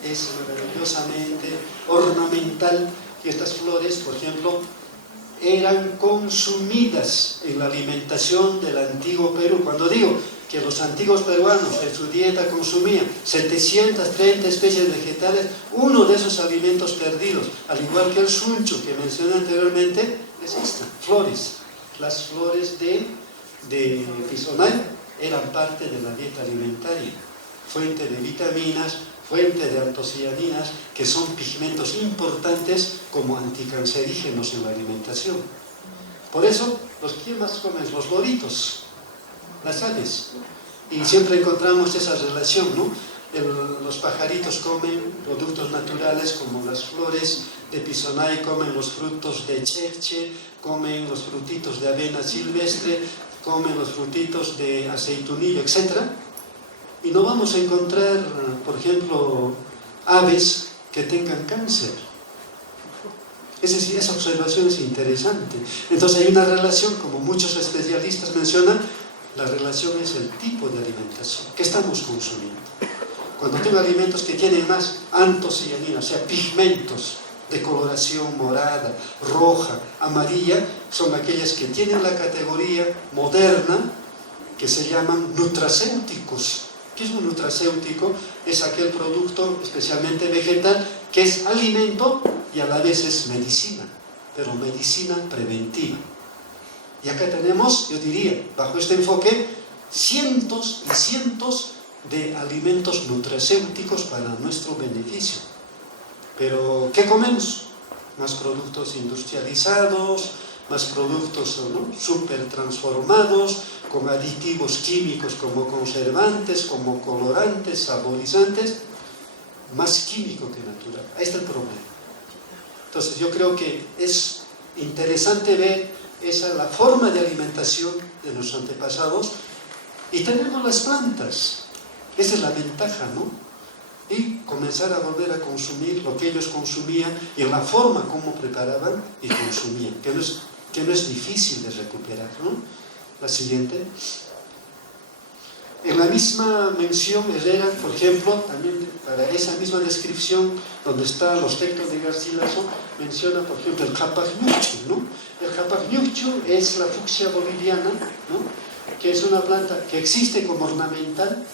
es maravillosamente ornamental, y estas flores, por ejemplo, eran consumidas en la alimentación del antiguo Perú. Cuando digo que los antiguos peruanos en su dieta consumían 730 especies vegetales, uno de esos alimentos perdidos, al igual que el suncho que mencioné anteriormente, es esta, flores. Las flores de Pisonay eran parte de la dieta alimentaria, fuente de vitaminas, fuente de antocianinas, que son pigmentos importantes como anticancerígenos en la alimentación. Por eso, ¿quién más comen? Los loritos, las aves. Y siempre encontramos esa relación, ¿no? los pajaritos comen productos naturales como las flores de pisonay, comen los frutos de cherche, comen los frutitos de avena silvestre, comen los frutitos de aceitunillo, etc. Y no vamos a encontrar, por ejemplo, aves que tengan cáncer. Es decir, esa observación es interesante. Entonces hay una relación, como muchos especialistas mencionan, la relación es el tipo de alimentación que estamos consumiendo. Cuando tengo alimentos que tienen más antocianina, o sea, pigmentos de coloración morada, roja, amarilla, son aquellas que tienen la categoría moderna que se llaman nutracéuticos. ¿Qué es un nutracéutico? Es aquel producto, especialmente vegetal, que es alimento y a la vez es medicina, pero medicina preventiva. Y acá tenemos, yo diría, bajo este enfoque, cientos y cientos de alimentos nutracéuticos para nuestro beneficio. Pero, ¿qué comemos? Más productos industrializados, más productos, ¿no?, súper transformados, con aditivos químicos como conservantes, como colorantes, saborizantes, más químico que natural. Ahí está el problema. Entonces yo creo que es interesante ver la forma de alimentación de nuestros antepasados, y tenemos las plantas. Esa es la ventaja, ¿no? Y comenzar a volver a consumir lo que ellos consumían y en la forma como preparaban y consumían, que no es difícil de recuperar, ¿no? La siguiente. En la misma mención, Herrera, por ejemplo, también para esa misma descripción, donde están los textos de Garcilaso, menciona, por ejemplo, el japagnuchu, ¿no? El japagnuchu es la fucsia boliviana, ¿no?, que es una planta que existe como ornamental,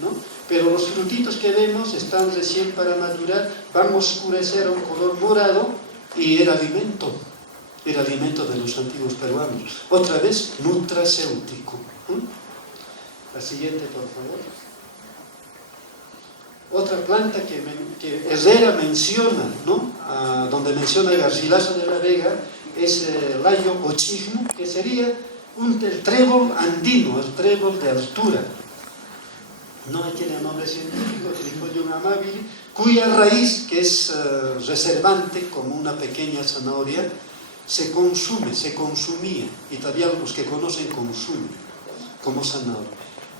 ¿no?, pero los frutitos que vemos están recién para madurar, van a oscurecer a un color morado, y era alimento de los antiguos peruanos. Otra vez, nutracéutico. La siguiente, por favor. Otra planta que Herrera menciona, ¿no?, donde menciona Garcilaso de la Vega, es el ayo ochigno, que sería el trébol andino, el trébol de altura. No tiene nombre científico, Trifolium amabile, cuya raíz, que es reservante, como una pequeña zanahoria, se consumía, y todavía los que conocen consumen como zanahoria.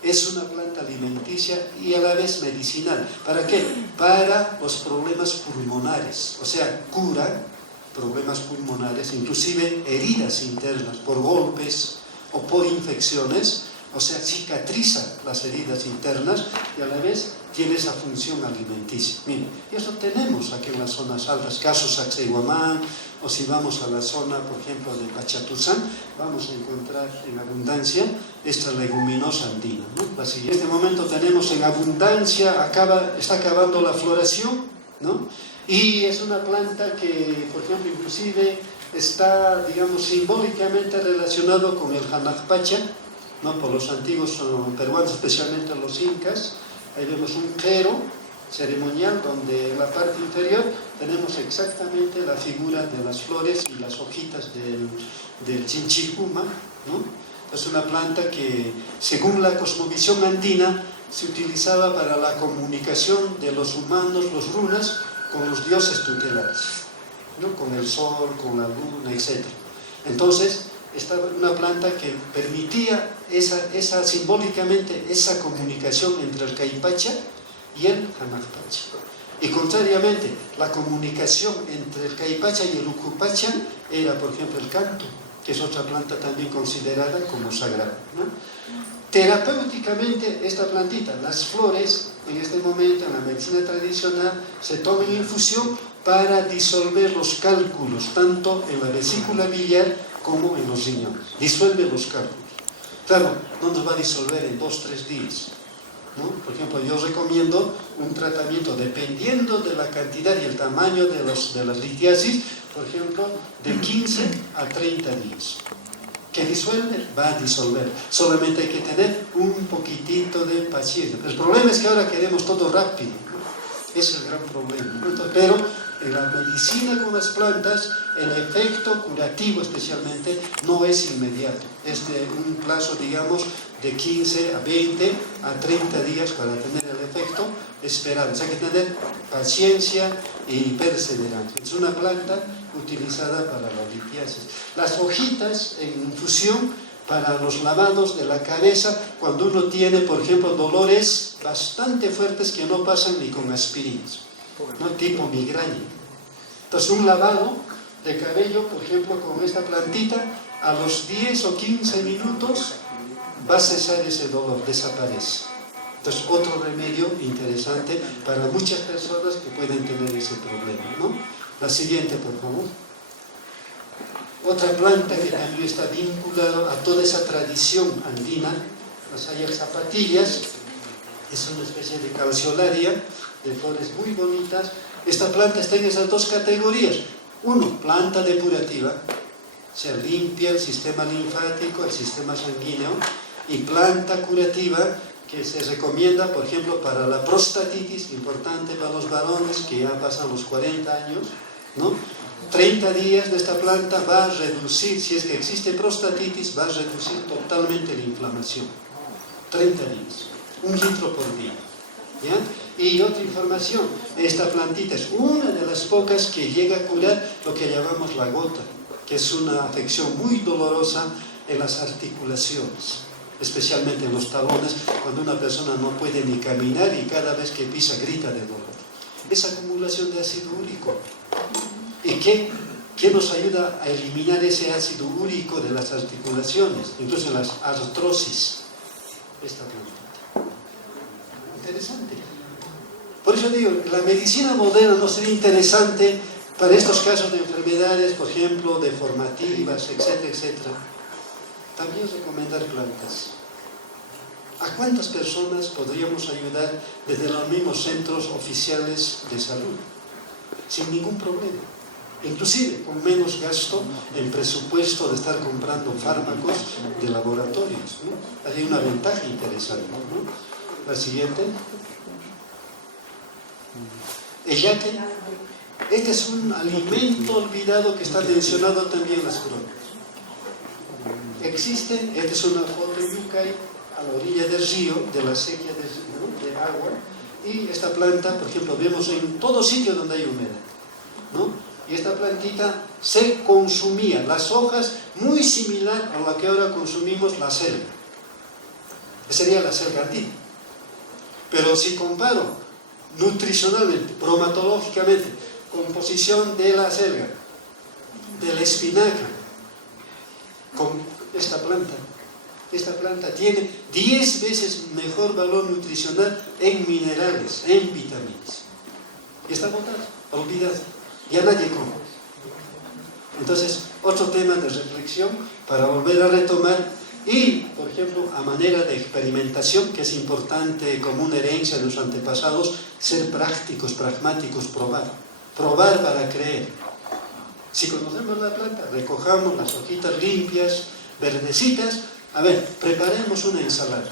Es una planta alimenticia y a la vez medicinal. ¿Para qué? Para los problemas pulmonares, o sea, cura problemas pulmonares, inclusive heridas internas por golpes o por infecciones, o sea, cicatriza las heridas internas y a la vez tiene esa función alimenticia. Miren, y eso tenemos aquí en las zonas altas, caso Sacsayhuamán, o si vamos a la zona, por ejemplo, de Pachatuzán, vamos a encontrar en abundancia esta leguminosa andina, ¿no? Así, en este momento tenemos en abundancia, está acabando la floración, ¿no? Y es una planta que, por ejemplo, inclusive está, digamos, simbólicamente relacionado con el Hanajpacha, ¿no?, por los antiguos peruanos, especialmente los incas. Ahí vemos un clero ceremonial donde en la parte inferior tenemos exactamente la figura de las flores y las hojitas del chinchipuma, ¿no? Es una planta que, según la cosmovisión andina, se utilizaba para la comunicación de los humanos, los runas, con los dioses tutelares, ¿no?, con el sol, con la luna, etc. Entonces, esta una planta que permitía simbólicamente esa comunicación entre el Caipacha y el Hanajpacha. Y contrariamente, la comunicación entre el Caipacha y el Ucupacha era, por ejemplo, el canto, que es otra planta también considerada como sagrada, ¿no? Terapéuticamente, esta plantita, las flores, en este momento en la medicina tradicional, se toman en infusión para disolver los cálculos, tanto en la vesícula biliar como en los riñones. Disuelve los cálculos. Claro, no nos va a disolver en 2-3 días, ¿no? Por ejemplo, yo recomiendo un tratamiento dependiendo de la cantidad y el tamaño de las litiasis, por ejemplo, de 15 a 30 días. ¿Que disuelve? Va a disolver. Solamente hay que tener un poquitito de paciencia. El problema es que ahora queremos todo rápido, ¿no? Es el gran problema, ¿no? Pero en la medicina con las plantas, el efecto curativo especialmente no es inmediato. Es de un plazo, digamos, de 15 a 20 a 30 días para tener el efecto esperado. O sea, hay que tener paciencia y perseverancia. Es una planta utilizada para la litiasis. Las hojitas en infusión para los lavados de la cabeza, cuando uno tiene, por ejemplo, dolores bastante fuertes que no pasan ni con aspirinas, ¿no? Tipo migraña. Entonces, un lavado de cabello, por ejemplo, con esta plantita, a los 10 o 15 minutos va a cesar ese dolor, desaparece. Entonces, otro remedio interesante para muchas personas que pueden tener ese problema, ¿no? La siguiente, por favor. Otra planta que también está vinculada a toda esa tradición andina, las zapatillas, es una especie de calceolaria, de flores muy bonitas. Esta planta está en esas dos categorías. Uno, planta depurativa, o sea, limpia el sistema linfático, el sistema sanguíneo, y planta curativa, que se recomienda, por ejemplo, para la prostatitis, importante para los varones que ya pasan los 40 años, ¿no? 30 días de esta planta va a reducir, si es que existe prostatitis, va a reducir totalmente la inflamación. 30 días, 1 litro por día. ¿Ya? Y otra información, esta plantita es una de las pocas que llega a curar lo que llamamos la gota, que es una afección muy dolorosa en las articulaciones, especialmente en los talones, cuando una persona no puede ni caminar y cada vez que pisa grita de dolor. Es acumulación de ácido úrico. ¿Y qué nos ayuda a eliminar ese ácido úrico de las articulaciones? Incluso las artrosis. Esta planta. Interesante. Por eso digo, la medicina moderna no sería interesante para estos casos de enfermedades, por ejemplo, deformativas, etcétera, etcétera. También recomendar plantas. ¿A cuántas personas podríamos ayudar desde los mismos centros oficiales de salud? Sin ningún problema. Inclusive con menos gasto en presupuesto de estar comprando fármacos de laboratorios, ¿no? Hay una ventaja interesante, ¿no? La siguiente. El yaque. Este es un alimento olvidado que está mencionado también en las crónicas. Existe, esta es una foto en Yucay, a la orilla del río, de la sequía de agua, y esta planta, por ejemplo, vemos en todo sitio donde hay humedad, ¿no? Y esta plantita se consumía, las hojas, muy similar a la que ahora consumimos la selga. Esa sería la selga andina. Pero si comparo nutricionalmente, bromatológicamente, composición de la selga, de la espinaca, con esta planta tiene 10 veces mejor valor nutricional en minerales, en vitaminas. Y está botada, olvidada. Ya nadie come. Entonces, otro tema de reflexión para volver a retomar y, por ejemplo, a manera de experimentación, que es importante como una herencia de los antepasados, ser prácticos, pragmáticos, probar para creer. Si conocemos la planta, recojamos las hojitas limpias, verdecitas, a ver, preparemos una ensalada,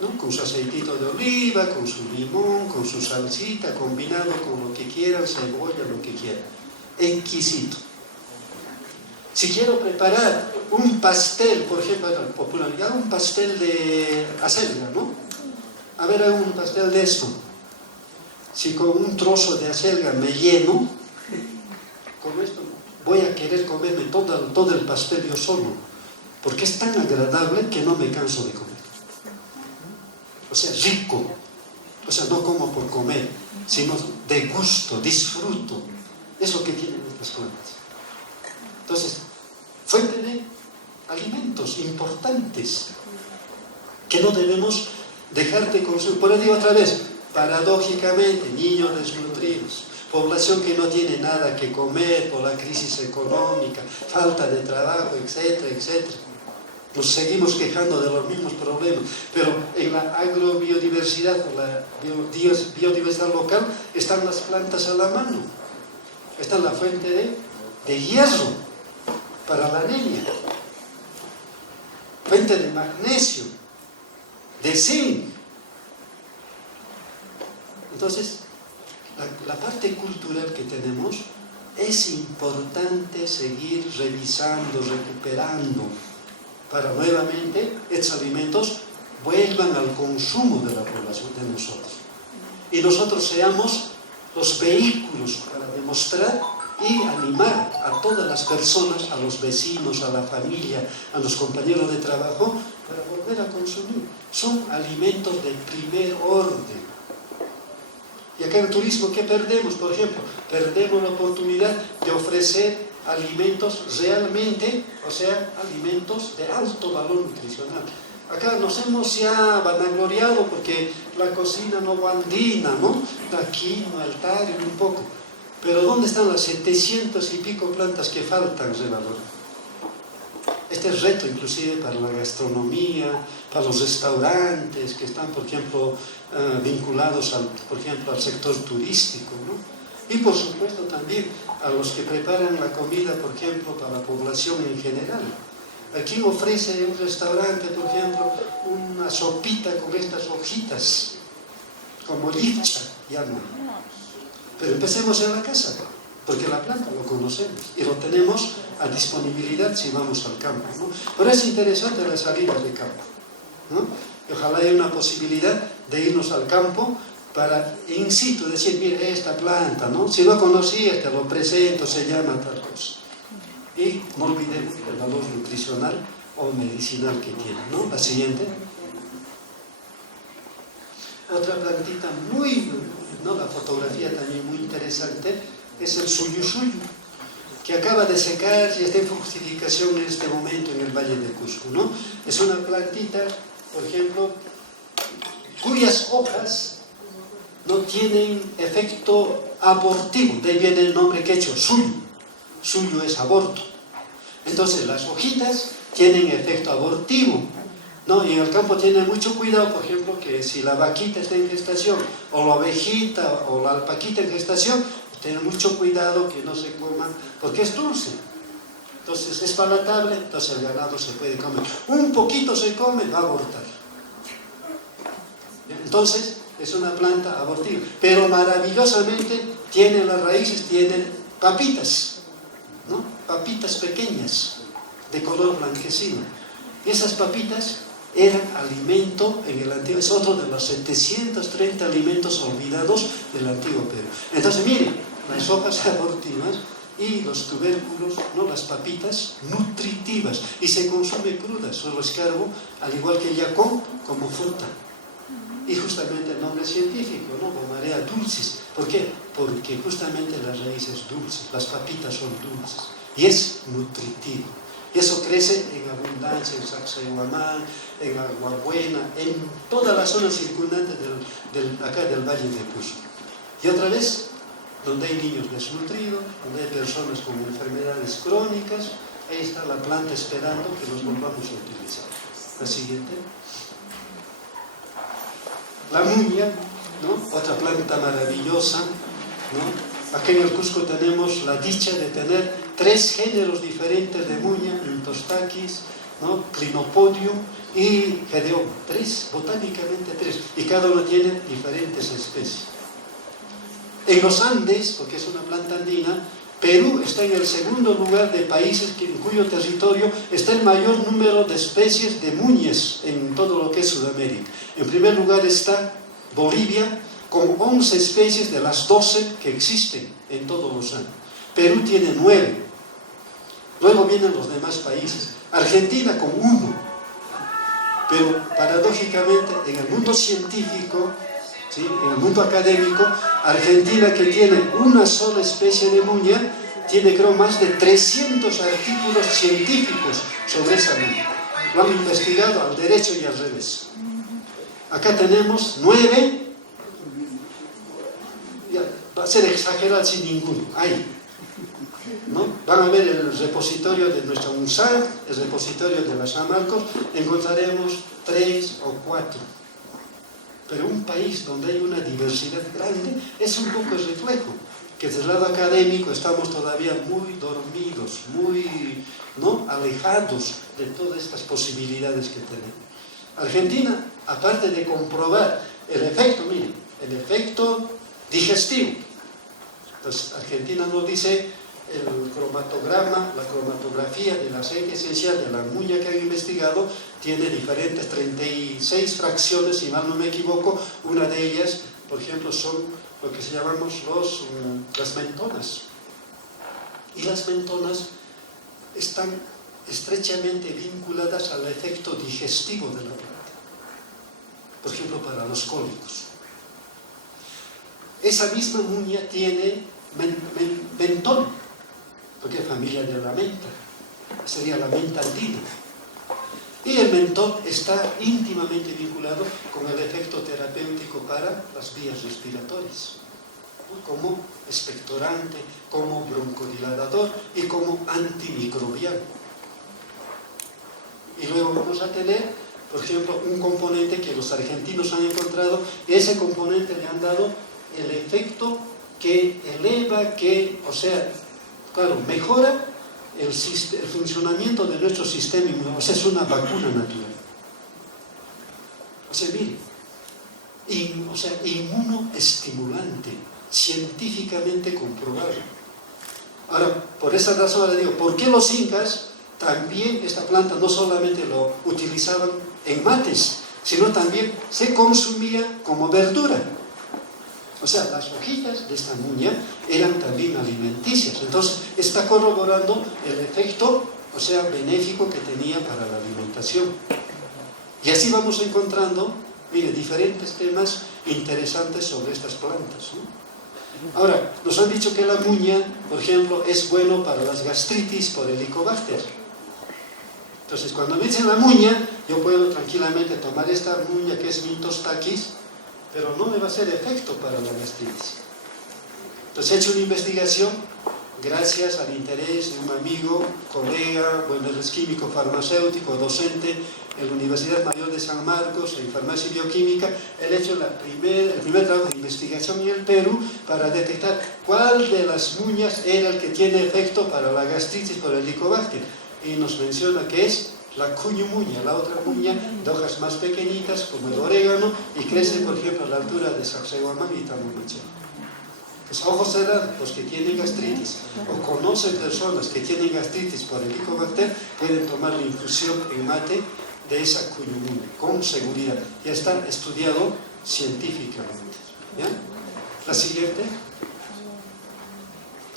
¿no? Con su aceitito de oliva, con su limón, con su salsita, combinado con lo que quieran, cebolla, lo que quieran. Exquisito. Si quiero preparar un pastel, por ejemplo, popularidad, un pastel de acelga, ¿no? A ver, hago un pastel de esto. Si con un trozo de acelga me lleno, con esto voy a querer comerme todo el pastel yo solo, porque es tan agradable que no me canso de comer. O sea, rico. O sea, no como por comer, sino de gusto, disfruto. Es lo que tienen estas plantas. Entonces, fuente de alimentos importantes que no debemos dejar de consumir. Por eso digo otra vez, paradójicamente, niños desnutridos, población que no tiene nada que comer por la crisis económica, falta de trabajo, etcétera, etcétera. Nos seguimos quejando de los mismos problemas, pero en la agrobiodiversidad, o la biodiversidad local, están las plantas a la mano. Esta es la fuente de hierro para la anemia, fuente de magnesio, de zinc. Entonces, la parte cultural que tenemos, es importante seguir revisando, recuperando, para nuevamente estos alimentos vuelvan al consumo de la población, de nosotros. Y nosotros seamos los vehículos para demostrar y animar a todas las personas, a los vecinos, a la familia, a los compañeros de trabajo, para volver a consumir. Son alimentos de primer orden. Y acá en el turismo, ¿qué perdemos? Por ejemplo, perdemos la oportunidad de ofrecer alimentos realmente, o sea, alimentos de alto valor nutricional. Acá nos hemos ya vanagloriado porque la cocina novoandina, ¿no? La quinoa, el tario, un poco. Pero ¿dónde están las 700 y pico plantas que faltan de valor? Este es reto inclusive para la gastronomía, para los restaurantes que están, por ejemplo, vinculados por ejemplo, al sector turístico, ¿no? Y por supuesto también a los que preparan la comida, por ejemplo, para la población en general. Aquí ofrece un restaurante, por ejemplo, una sopita con estas hojitas, como lifcha, llaman. Pero empecemos en la casa, porque la planta lo conocemos y lo tenemos a disponibilidad si vamos al campo, ¿no? Pero es interesante las salidas de campo, ¿no? Y ojalá haya una posibilidad de irnos al campo para in situ decir, mire, esta planta, ¿no? Si no conocías, te lo presento, se llama tal cosa. Y no olvidemos el valor nutricional o medicinal que tiene, ¿no? La siguiente. Otra plantita muy, ¿no? La fotografía también muy interesante es el suyusuyu, que acaba de secar y está en fructificación en este momento en el Valle de Cusco, ¿no? Es una plantita, por ejemplo, cuyas hojas no tienen efecto abortivo, de ahí viene el nombre quechua, suyu. Suyo es aborto. Entonces las hojitas tienen efecto abortivo, ¿no? Y en el campo tienen mucho cuidado, por ejemplo, que si la vaquita está en gestación, o la ovejita, o la alpaquita en gestación, tienen mucho cuidado que no se coman, porque es dulce. Entonces es palatable, entonces el ganado se puede comer. Un poquito se come, va a abortar. Entonces es una planta abortiva, pero maravillosamente tiene las raíces, tiene papitas, ¿no? Papitas pequeñas de color blanquecino, y esas papitas eran alimento en el antiguo, es otro de los 730 alimentos olvidados del antiguo Perú. Entonces miren, las hojas abortivas y los tubérculos, ¿no? Las papitas nutritivas, y se consume cruda, solo escarbo, al igual que el yacón, como fruta. Y justamente el nombre científico, ¿no? Bomarea dulcis. ¿Por qué? Porque justamente la raíz es dulce, las papitas son dulces y es nutritivo. Y eso crece en abundancia en Sacsayhuamán, en Aguabuena, en toda la zona circundante acá del Valle de Cusco. Y otra vez, donde hay niños desnutridos, donde hay personas con enfermedades crónicas, ahí está la planta esperando que los volvamos a utilizar. La siguiente. La muña, ¿no? Otra planta maravillosa, ¿no? Aquí en el Cusco tenemos la dicha de tener 3 géneros diferentes de muña, Tostaquis, ¿no? Clinopodium y Gedeoma. 3, botánicamente 3, y cada uno tiene diferentes especies. En los Andes, porque es una planta andina, Perú está en el segundo lugar de países en cuyo territorio está el mayor número de especies de muñes en todo lo que es Sudamérica. En primer lugar está Bolivia, con 11 especies de las 12 que existen en todos los años. Perú tiene 9. Luego vienen los demás países. Argentina con 1. Pero paradójicamente en el mundo científico, ¿sí? En el mundo académico, Argentina, que tiene una sola especie de muña, tiene creo más de 300 artículos científicos sobre esa muña. Lo han investigado al derecho y al revés. Acá tenemos 9, ya, va a ser exagerado sin ninguno, hay, ¿no? Van a ver el repositorio de nuestra UNSAD, el repositorio de la San Marcos, encontraremos 3 o 4. Pero un país donde hay una diversidad grande es un poco el reflejo, que desde el lado académico estamos todavía muy dormidos, muy, ¿no? Alejados de todas estas posibilidades que tenemos. Argentina, aparte de comprobar el efecto, miren, el efecto digestivo, Entonces, Argentina nos dice el cromatograma, la cromatografía del aceite esencial de la muña que han investigado tiene diferentes 36 fracciones, si mal no me equivoco. Una de ellas, por ejemplo, son lo que se llamamos las mentonas. Y las mentonas están estrechamente vinculadas al efecto digestivo de la planta. Por ejemplo, para los cólicos. Esa misma muña tiene mentón, porque es familia de la menta, sería la menta andina. Y el mentón está íntimamente vinculado con el efecto terapéutico para las vías respiratorias, ¿no? Como expectorante, como broncodilatador y como antimicrobiano. Y luego vamos a tener, por ejemplo, un componente que los argentinos han encontrado, y ese componente le han dado el efecto que eleva, claro, mejora el funcionamiento de nuestro sistema inmunológico. O sea, es una vacuna natural. O sea, mire, inmunoestimulante, científicamente comprobado. Ahora, por esa razón le digo, ¿por qué los incas también esta planta no solamente lo utilizaban en mates, sino también se consumía como verdura? O sea, las hojillas de esta muña eran también alimenticias. Entonces, está corroborando el efecto, benéfico que tenía para la alimentación. Y así vamos encontrando, mire, diferentes temas interesantes sobre estas plantas, ¿no? Ahora, nos han dicho que la muña, por ejemplo, es bueno para las gastritis por Helicobacter. Entonces, cuando me dicen la muña, yo puedo tranquilamente tomar esta muña que es Mintos taquis, pero no me va a hacer efecto para la gastritis. Entonces he hecho una investigación gracias al interés de un amigo, colega, él es químico farmacéutico, docente en la Universidad Mayor de San Marcos en farmacia y bioquímica. Él ha hecho el primer trabajo de investigación en el Perú para detectar cuál de las muñas era el que tiene efecto para la gastritis por el Helicobacter, y nos menciona que es la cuñumuña, la otra muña de hojas más pequeñitas como el orégano, y crece, por ejemplo, a la altura de Sacsayhuamán y Tamumaché. Pues a ojos cerrados, los que tienen gastritis o conocen personas que tienen gastritis por Helicobacter pueden tomar la infusión en mate de esa cuñumuña con seguridad. Ya está estudiado científicamente. ¿Ya? La siguiente.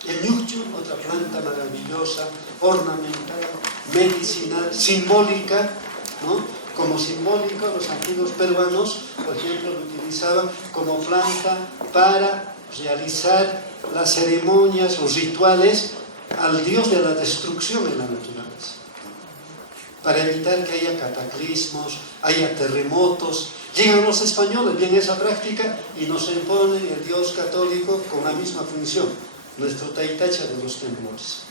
El ñuqchu, otra planta maravillosa, ornamental, medicinal, simbólica, ¿no? Como simbólico, los antiguos peruanos, por ejemplo, lo utilizaban como planta para realizar las ceremonias, los rituales al dios de la destrucción en la naturaleza, para evitar que haya cataclismos, haya terremotos. Llegan los españoles, ven esa práctica y nos imponen el dios católico con la misma función, nuestro Taitacha de los temblores.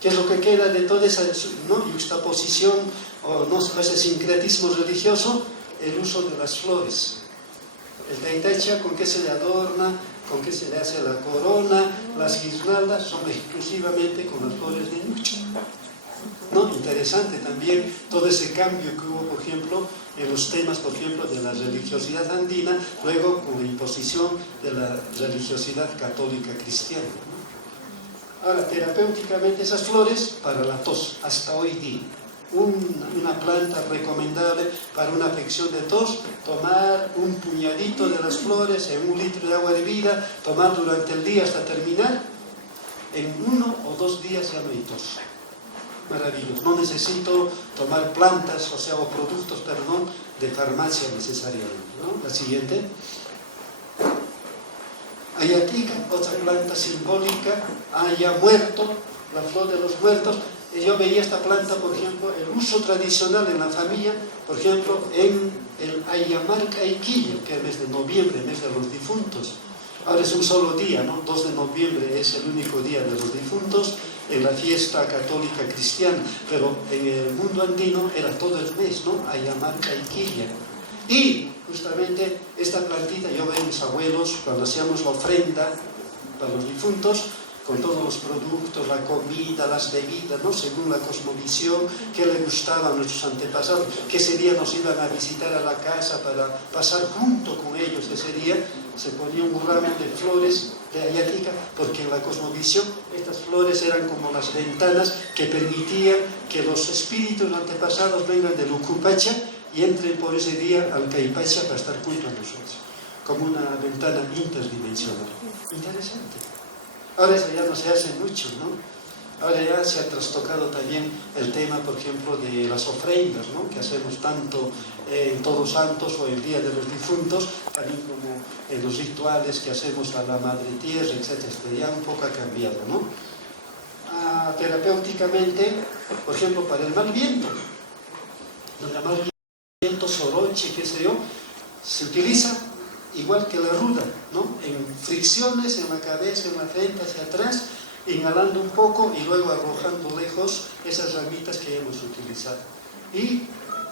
¿Qué es lo que queda de toda esa juxtaposición o ese sincretismo religioso? El uso de las flores. El Taitacha, ¿con qué se le adorna? ¿Con qué se le hace la corona? Las guirnaldas son exclusivamente con las flores de ñuqchu. ¿No? Interesante también todo ese cambio que hubo, por ejemplo, en los temas, por ejemplo, de la religiosidad andina, luego con la imposición de la religiosidad católica cristiana, ¿no? Ahora, terapéuticamente esas flores para la tos, hasta hoy día. Una planta recomendable para una afección de tos, tomar un puñadito de las flores en 1 litro de agua hervida, tomar durante el día hasta terminar, en 1 o 2 días ya no hay tos. Maravilloso. No necesito tomar plantas, o productos, de farmacia necesariamente, ¿no? La siguiente. Ayatica, otra planta simbólica, haya muerto, la flor de los muertos. Yo veía esta planta, por ejemplo, el uso tradicional en la familia, por ejemplo, en el Ayamarca Iquillo, que es el mes de noviembre, mes de los difuntos. Ahora es un solo día, ¿no? 2 de noviembre es el único día de los difuntos en la fiesta católica cristiana, pero en el mundo andino era todo el mes, ¿no? Ayamarca Iquilla. Y justamente esta plantita, yo veo a mis abuelos cuando hacíamos la ofrenda para los difuntos, con todos los productos, la comida, las bebidas, ¿no? Según la cosmovisión, que le gustaba a nuestros antepasados, que ese día nos iban a visitar a la casa para pasar junto con ellos ese día, se ponía un ramo de flores de ayatica, la cosmovisión, estas flores eran como las ventanas que permitían que los espíritus antepasados vengan del Ucupacha y entren por ese día al Caipacha para estar junto a nosotros, como una ventana interdimensional. Interesante. Ahora eso ya no se hace mucho, ¿no? Ahora ya se ha trastocado también el tema, por ejemplo, de las ofrendas, ¿no? Que hacemos tanto en Todos Santos o el Día de los Difuntos, también como en los rituales que hacemos a la Madre Tierra, etc. Ya un poco ha cambiado, ¿no? Terapéuticamente, por ejemplo, para el mal viento, donde el mal viento, soroche, qué sé yo, se utiliza igual que la ruda, ¿no? En fricciones en la cabeza, en la frente, hacia atrás, inhalando un poco y luego arrojando lejos esas ramitas que hemos utilizado. Y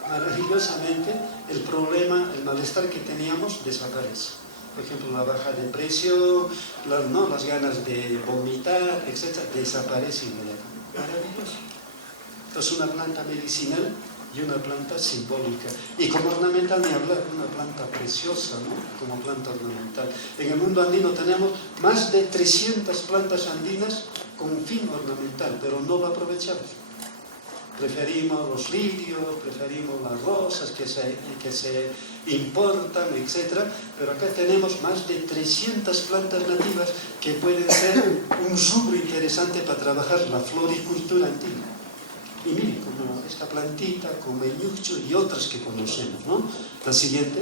maravillosamente el problema, el malestar que teníamos desaparece. Por ejemplo, la baja de presión, las ganas de vomitar, etc., desaparece inmediatamente. Maravilloso. Entonces, una planta medicinal y una planta simbólica. Y como ornamental, ni hablar, una planta preciosa, ¿no? Como planta ornamental. En el mundo andino tenemos más de 300 plantas andinas con un fin ornamental, pero no lo aprovechamos. Preferimos los lirios, preferimos las rosas que se importan, etc. Pero acá tenemos más de 300 plantas nativas que pueden ser un rubro interesante para trabajar la floricultura andina. Y miren, como esta plantita, como el ñucho y otras que conocemos, ¿no? La siguiente,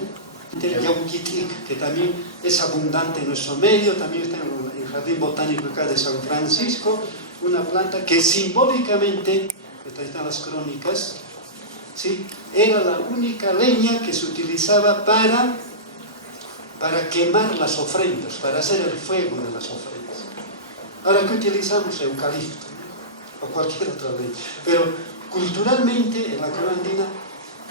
el yauquitlic, que también es abundante en nuestro medio, también está en el Jardín Botánico acá de San Francisco, una planta que simbólicamente, ahí están las crónicas, ¿sí? Era la única leña que se utilizaba para quemar las ofrendas, para hacer el fuego de las ofrendas. Ahora, ¿qué utilizamos? Eucalipto o cualquier otra ley, pero culturalmente en la corona andina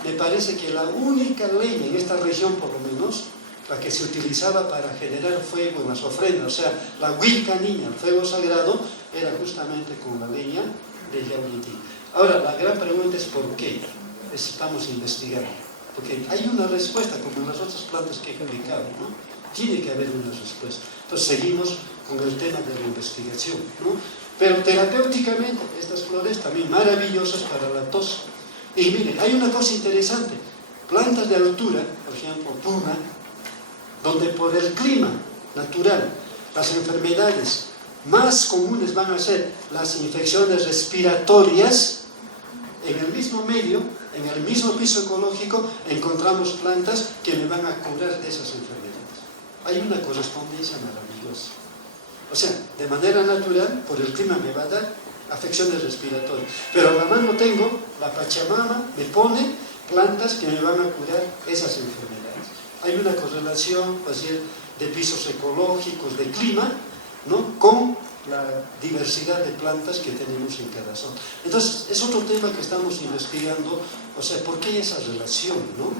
me parece que la única leña en esta región, por lo menos, la que se utilizaba para generar fuego en las ofrendas, o sea, la huilca niña, el fuego sagrado, era justamente con la leña de yauyití. Ahora, la gran pregunta es ¿por qué? Estamos investigando, porque hay una respuesta, como en las otras plantas que he explicado, ¿no? Tiene que haber una respuesta. Entonces seguimos con el tema de la investigación, ¿no? Pero terapéuticamente, estas flores también maravillosas para la tos. Y miren, hay una cosa interesante. Plantas de altura, por ejemplo, puna, donde por el clima natural, las enfermedades más comunes van a ser las infecciones respiratorias, en el mismo medio, en el mismo piso ecológico, encontramos plantas que me van a curar de esas enfermedades. Hay una correspondencia maravillosa. O sea, de manera natural, por el clima me va a dar afecciones respiratorias. Pero a la mano tengo, la Pachamama me pone plantas que me van a curar esas enfermedades. Hay una correlación, pues, de pisos ecológicos, de clima, ¿no? Con la diversidad de plantas que tenemos en cada zona. Entonces, es otro tema que estamos investigando, o sea, ¿por qué esa relación, no?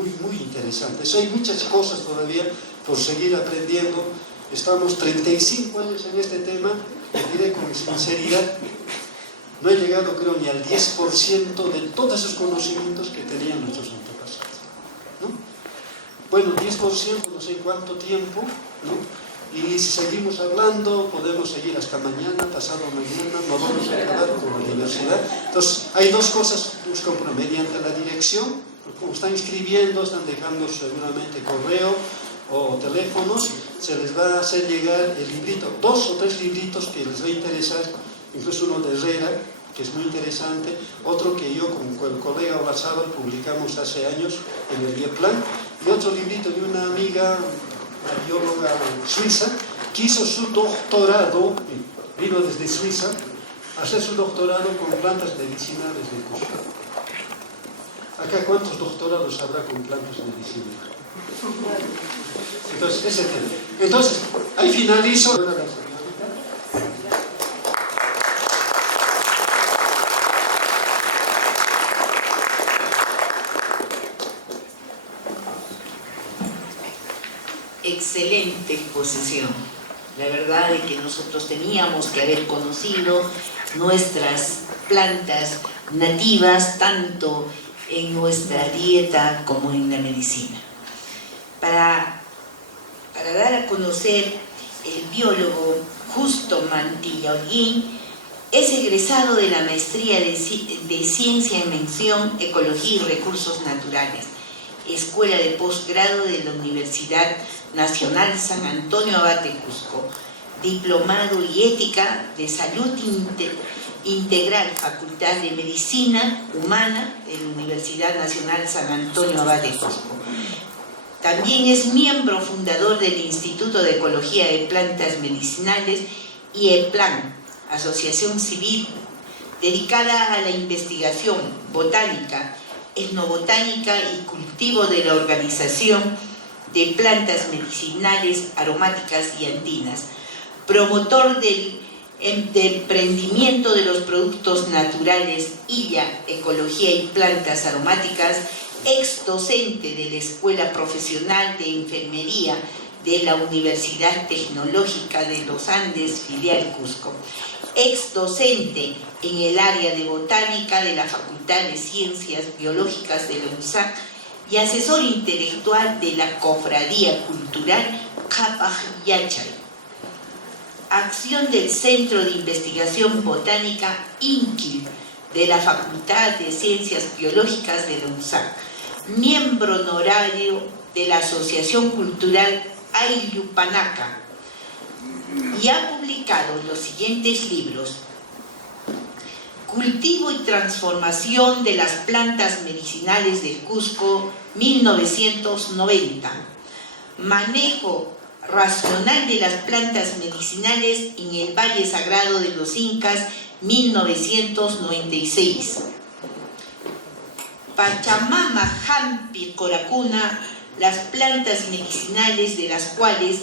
Muy, muy interesante. Eso hay muchas cosas todavía por seguir aprendiendo. Estamos 35 años en este tema, y diré con sinceridad, no he llegado creo ni al 10% de todos esos conocimientos que tenían nuestros antepasados, ¿no? Bueno, 10% no sé en cuánto tiempo, ¿no? Y si seguimos hablando, podemos seguir hasta mañana, pasado mañana, no vamos a acabar con la diversidad. Entonces, hay dos cosas, mediante la dirección, como están escribiendo, están dejando seguramente correo o teléfonos, se les va a hacer llegar el librito, 2 o 3 libritos que les va a interesar, incluso uno de Herrera, que es muy interesante, otro que yo con el colega Olazábal publicamos hace años en el Bieplan, y otro librito de una amiga, una bióloga suiza, que hizo su doctorado, vino desde Suiza, a hacer su doctorado con plantas medicinales de Cusco. Acá, ¿cuántos doctorados habrá con plantas medicinales? Entonces, ese tema. Entonces, ahí finalizo. Excelente exposición. La verdad es que nosotros teníamos que haber conocido nuestras plantas nativas, tanto en nuestra dieta como en la medicina. Para dar a conocer, el biólogo Justo Mantilla Holguín es egresado de la Maestría de Ciencia en Mención, Ecología y Recursos Naturales, Escuela de Postgrado de la Universidad Nacional San Antonio Abad de Cusco, Diplomado y Ética de Salud Integral, Facultad de Medicina Humana de la Universidad Nacional San Antonio Abad de Cusco. También es miembro fundador del Instituto de Ecología de Plantas Medicinales y EPLAN, asociación civil dedicada a la investigación botánica, etnobotánica y cultivo de la organización de plantas medicinales, aromáticas y andinas, promotor del emprendimiento de los productos naturales, ILLA, Ecología y Plantas Aromáticas, ex docente de la Escuela Profesional de Enfermería de la Universidad Tecnológica de los Andes, filial Cusco, ex docente en el área de botánica de la Facultad de Ciencias Biológicas de la UNSAC y asesor intelectual de la Cofradía Cultural Capaj Yachay. Acción del Centro de Investigación Botánica INQUIL de la Facultad de Ciencias Biológicas de la UNSAC, miembro honorario de la Asociación Cultural Ayllupanaca, y ha publicado los siguientes libros: Cultivo y transformación de las plantas medicinales del Cusco, 1990. Manejo racional de las plantas medicinales en el Valle Sagrado de los Incas, 1996. Pachamama, Hampi, Coracuna, las plantas medicinales de las cuales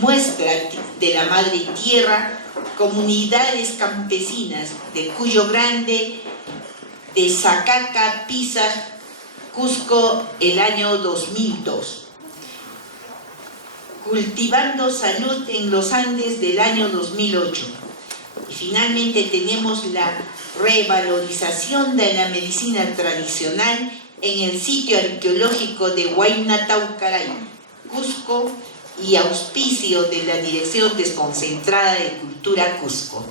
muestra de la Madre Tierra, comunidades campesinas de Cuyo Grande, de Zacaca, Pisa, Cusco, el año 2002. Cultivando Salud en los Andes del año 2008. Y finalmente tenemos la revalorización de la medicina tradicional en el sitio arqueológico de Huayna Taucaray, Cusco, y auspicio de la Dirección Desconcentrada de Cultura Cusco.